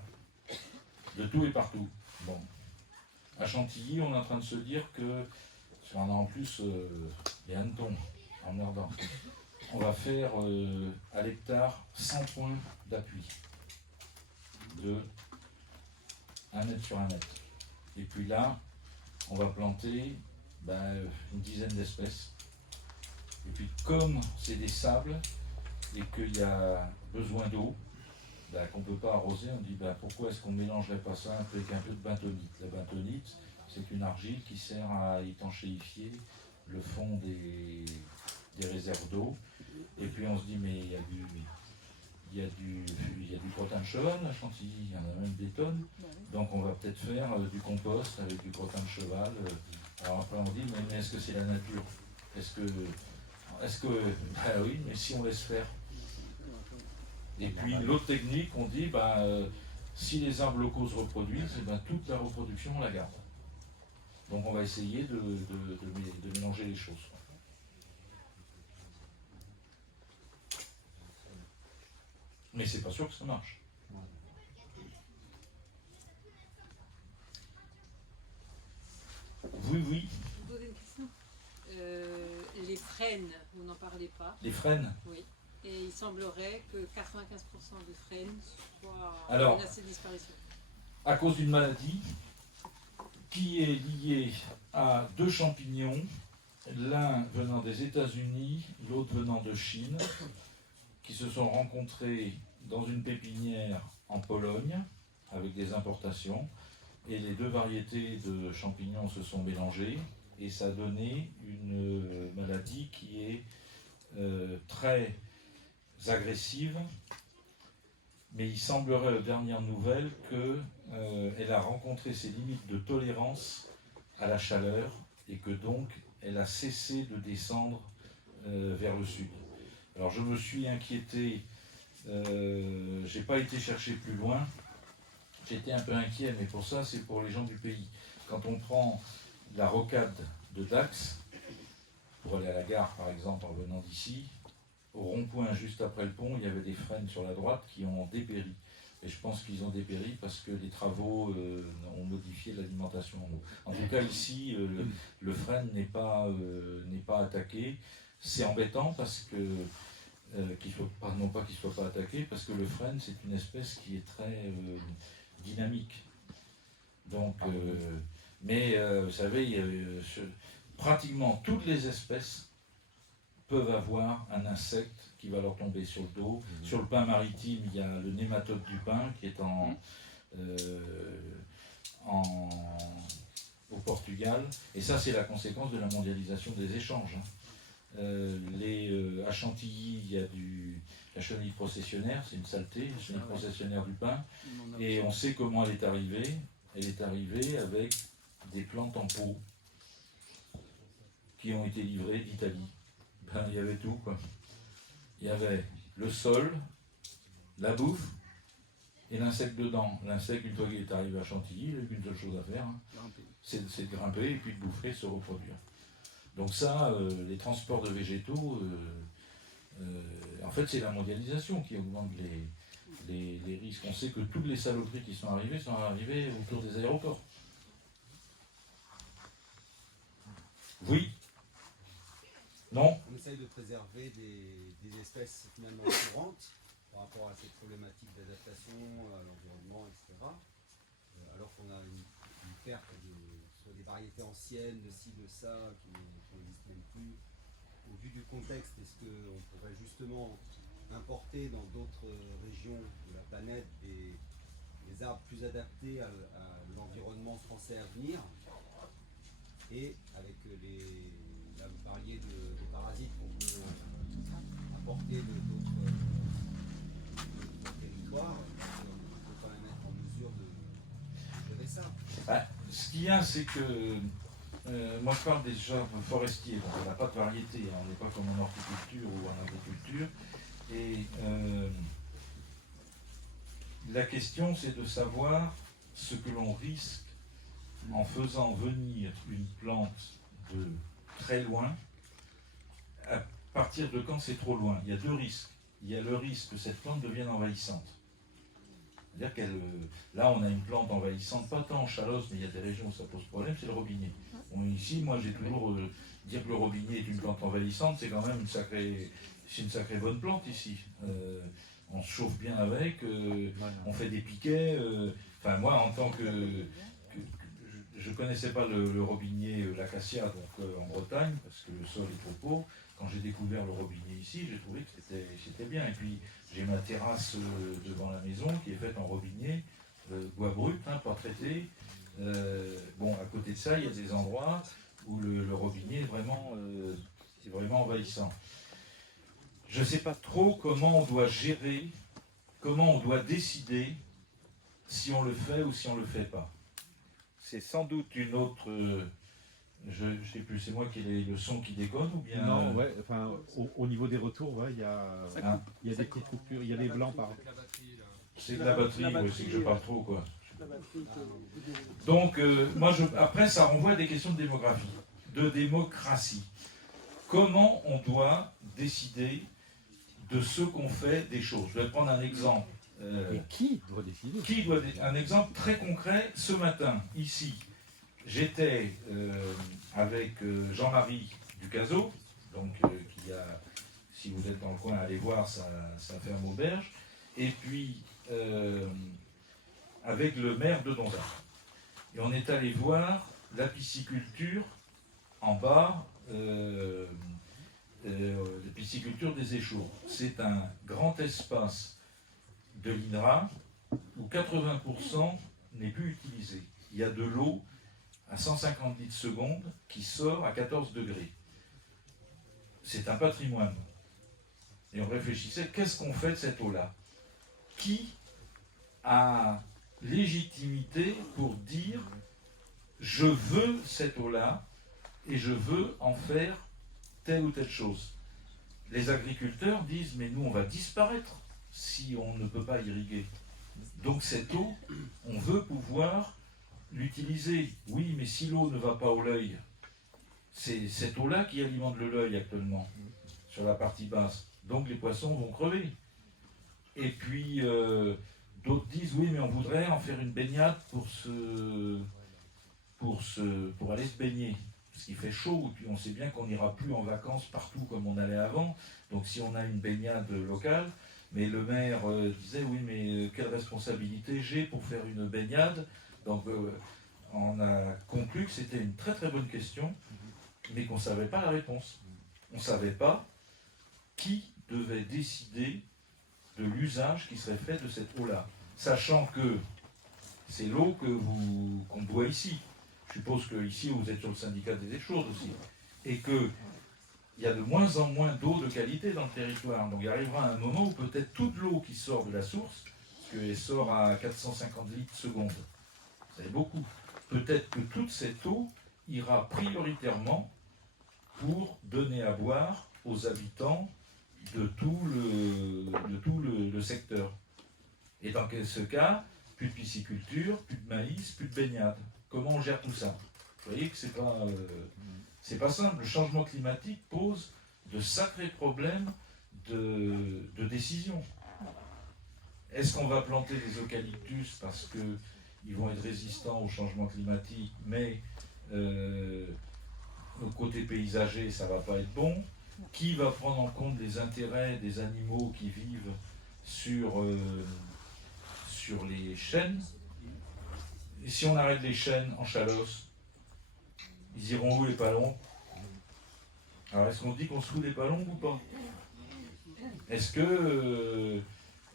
De tout et partout. Bon. À Chantilly, on est en train de se dire que, on a en plus les hannetons en ardent. On va faire à l'hectare 100 points d'appui de 1 mètre sur 1 mètre. Et puis là, on va planter une dizaine d'espèces Et puis comme c'est des sables et qu'il y a besoin d'eau, qu'on ne peut pas arroser, on dit pourquoi est-ce qu'on ne mélangerait pas ça avec un peu de bentonite. La bentonite, c'est une argile qui sert à étanchéifier le fond des réserves d'eau. Et puis on se dit, mais il y a du crottin de cheval à Chantilly, il y en a même des tonnes. Donc on va peut-être faire du compost avec du crottin de cheval. Alors après on dit, mais est-ce que c'est la nature? Est-ce que oui, mais si on laisse faire. Et puis l'autre technique, on dit, si les arbres locaux se reproduisent, toute la reproduction on la garde. Donc on va essayer de mélanger les choses. Mais c'est pas sûr que ça marche. Oui. Je vous pose une question. Les frênes, vous n'en parlez pas. Les frênes? Oui. Et il semblerait que 95% des frênes soient Alors, menacés de disparition. À cause d'une maladie qui est liée à deux champignons, l'un venant des États-Unis, l'autre venant de Chine, qui se sont rencontrés dans une pépinière en Pologne avec des importations, et les deux variétés de champignons se sont mélangées et ça a donné une maladie qui est très agressive, mais il semblerait aux dernières nouvelles qu'elle a rencontré ses limites de tolérance à la chaleur et que donc elle a cessé de descendre vers le sud. Alors je me suis inquiété, j'ai pas été chercher plus loin, j'étais un peu inquiet, mais pour ça c'est pour les gens du pays. Quand on prend la rocade de Dax, pour aller à la gare par exemple en venant d'ici, au rond-point juste après le pont, il y avait des frênes sur la droite qui ont dépéri. Et je pense qu'ils ont dépéri parce que les travaux ont modifié l'alimentation en eau. En tout cas ici, le frêne n'est pas attaqué. C'est embêtant parce que non pas qu'il ne soit pas attaqué, parce que le frêne c'est une espèce qui est très dynamique. Donc, mais vous savez, pratiquement toutes les espèces peuvent avoir un insecte qui va leur tomber sur le dos. Sur le pin maritime, il y a le nématode du pin qui est au Portugal. Et ça, c'est la conséquence de la mondialisation des échanges. À Chantilly, il y a la chenille processionnaire, c'est une saleté, la chenille processionnaire du pin. Et on sait comment elle est arrivée. Elle est arrivée avec des plantes en pot qui ont été livrées d'Italie. Il y avait tout, quoi. Il y avait le sol, la bouffe et l'insecte dedans. L'insecte, une fois qu'il est arrivé à Chantilly, il n'a qu'une seule chose à faire, c'est de grimper et puis de bouffer, de se reproduire. Donc ça, les transports de végétaux, en fait c'est la mondialisation qui augmente les risques. On sait que toutes les saloperies qui sont arrivées autour des aéroports. Oui. Non. On essaye de préserver des espèces finalement courantes par rapport à cette problématique d'adaptation à l'environnement, etc. Alors qu'on a une perte sur des variétés anciennes, de ci, de ça, qui n'existent même plus. Au vu du contexte, est-ce qu'on pourrait justement importer dans d'autres régions de la planète des arbres plus adaptés à l'environnement français à venir, et avec là vous parliez des parasites qu'on peut apporter d'autres territoires, on peut quand même être en mesure de gérer ça. Ce qu'il y a, c'est que moi je parle des arbres forestiers, donc on n'a pas de variété, hein, on n'est pas comme en horticulture ou en agriculture. Et la question c'est de savoir ce que l'on risque en faisant venir une plante de très loin, à partir de quand c'est trop loin. Il y a deux risques. Il y a le risque que cette plante devienne envahissante. C'est-à-dire là on a une plante envahissante, pas tant en Chalosse, mais il y a des régions où ça pose problème, c'est le robinet. Bon, ici, moi j'ai toujours dire que le robinet est une plante envahissante, c'est quand même une sacrée bonne plante ici. On se chauffe bien avec, on fait des piquets. Enfin moi en tant que je ne connaissais pas le robinier l'acacia en Bretagne, parce que le sol est trop pauvre. Quand j'ai découvert le robinier ici, j'ai trouvé que c'était bien. Et puis j'ai ma terrasse devant la maison qui est faite en robinier, bois brut, hein, pas traité. Bon, à côté de ça, il y a des endroits où le robinier est vraiment envahissant. Je ne sais pas trop comment on doit gérer, comment on doit décider si on le fait ou si on ne le fait pas. C'est sans doute une autre... je ne sais plus, c'est moi qui ai le son qui déconne ou bien... Non, ouais, enfin, au niveau des retours, ouais, il y a des petites coupures, il y a des blancs par... C'est de la batterie, La ouais, batterie, c'est que je parle trop, quoi. La batterie que- Donc, après, ça renvoie à des questions de démocratie. Comment on doit décider de ce qu'on fait des choses? Je vais prendre un exemple. Et qui doit décider? Un exemple très concret, ce matin, ici, j'étais avec Jean-Marie Ducazeau, donc qui a, si vous êtes dans le coin, allez voir sa ferme auberge, et puis avec le maire de Donzac. Et on est allé voir la pisciculture en bas, la pisciculture des Échauds. C'est un grand espace de l'INRA où 80% n'est plus utilisé. Il y a de l'eau à 150 litres secondes qui sort à 14 degrés. C'est un patrimoine. Et on réfléchissait, qu'est-ce qu'on fait de cette eau-là? Qui a légitimité pour dire je veux cette eau-là et je veux en faire telle ou telle chose? Les agriculteurs disent mais nous on va disparaître si on ne peut pas irriguer. Donc cette eau, on veut pouvoir l'utiliser. Oui, mais si l'eau ne va pas au Leuil, c'est cette eau-là qui alimente le Leuil actuellement, sur la partie basse. Donc les poissons vont crever. Et puis d'autres disent oui, mais on voudrait en faire une baignade pour aller se baigner. Parce qu'il fait chaud, et puis on sait bien qu'on n'ira plus en vacances partout comme on allait avant. Donc si on a une baignade locale, mais le maire disait oui, mais quelle responsabilité j'ai pour faire une baignade? Donc on a conclu que c'était une très très bonne question, mais qu'on ne savait pas la réponse. On ne savait pas qui devait décider de l'usage qui serait fait de cette eau-là, sachant que c'est l'eau qu'on boit ici. Je suppose que ici vous êtes sur le syndicat des Échauds aussi, et que il y a de moins en moins d'eau de qualité dans le territoire. Donc il arrivera un moment où peut-être toute l'eau qui sort de la source, parce qu'elle sort à 450 litres seconde, c'est beaucoup, peut-être que toute cette eau ira prioritairement pour donner à boire aux habitants de tout le secteur. Et dans ce cas, plus de pisciculture, plus de maïs, plus de baignade. Comment on gère tout ça? Vous voyez que c'est pas simple. Le changement climatique pose de sacrés problèmes de décision. Est-ce qu'on va planter des eucalyptus parce qu'ils vont être résistants au changement climatique, mais au côté paysager, ça ne va pas être bon? Qui va prendre en compte les intérêts des animaux qui vivent sur les chênes? Et si on arrête les chênes en Chalosse, ils iront où les palongs? Alors est-ce qu'on dit qu'on se fout des palongs ou pas? Est-ce que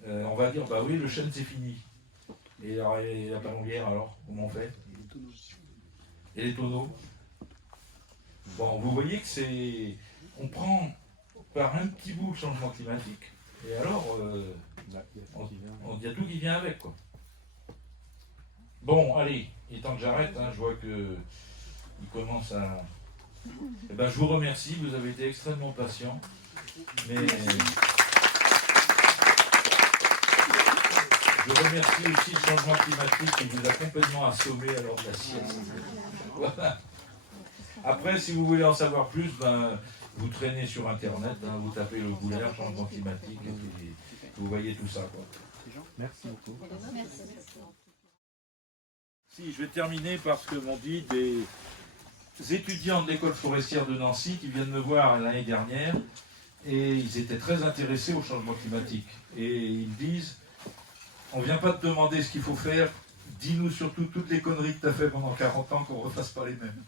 on va dire bah oui, le chêne c'est fini, et la palonnière alors comment on fait? Et les tonneaux? Bon, vous voyez que on prend par un petit bout le changement climatique, et alors il y a tout qui vient avec, quoi. Bon, allez, il est temps que j'arrête, hein, je vois que il commence à... Eh ben, je vous remercie, vous avez été extrêmement patient, mais je remercie aussi le changement climatique qui vous a complètement assommé à l'heure de la sieste. Voilà. Après, si vous voulez en savoir plus, ben, vous traînez sur Internet, hein, vous tapez le Goulaire, changement climatique, et puis vous voyez tout ça, quoi. Merci beaucoup. Merci. Si, je vais terminer par ce que m'ont dit des étudiants de l'école forestière de Nancy qui viennent me voir l'année dernière, et ils étaient très intéressés au changement climatique. Et ils disent, on ne vient pas te demander ce qu'il faut faire, dis-nous surtout toutes les conneries que tu as fait pendant 40 ans qu'on ne refasse pas les mêmes.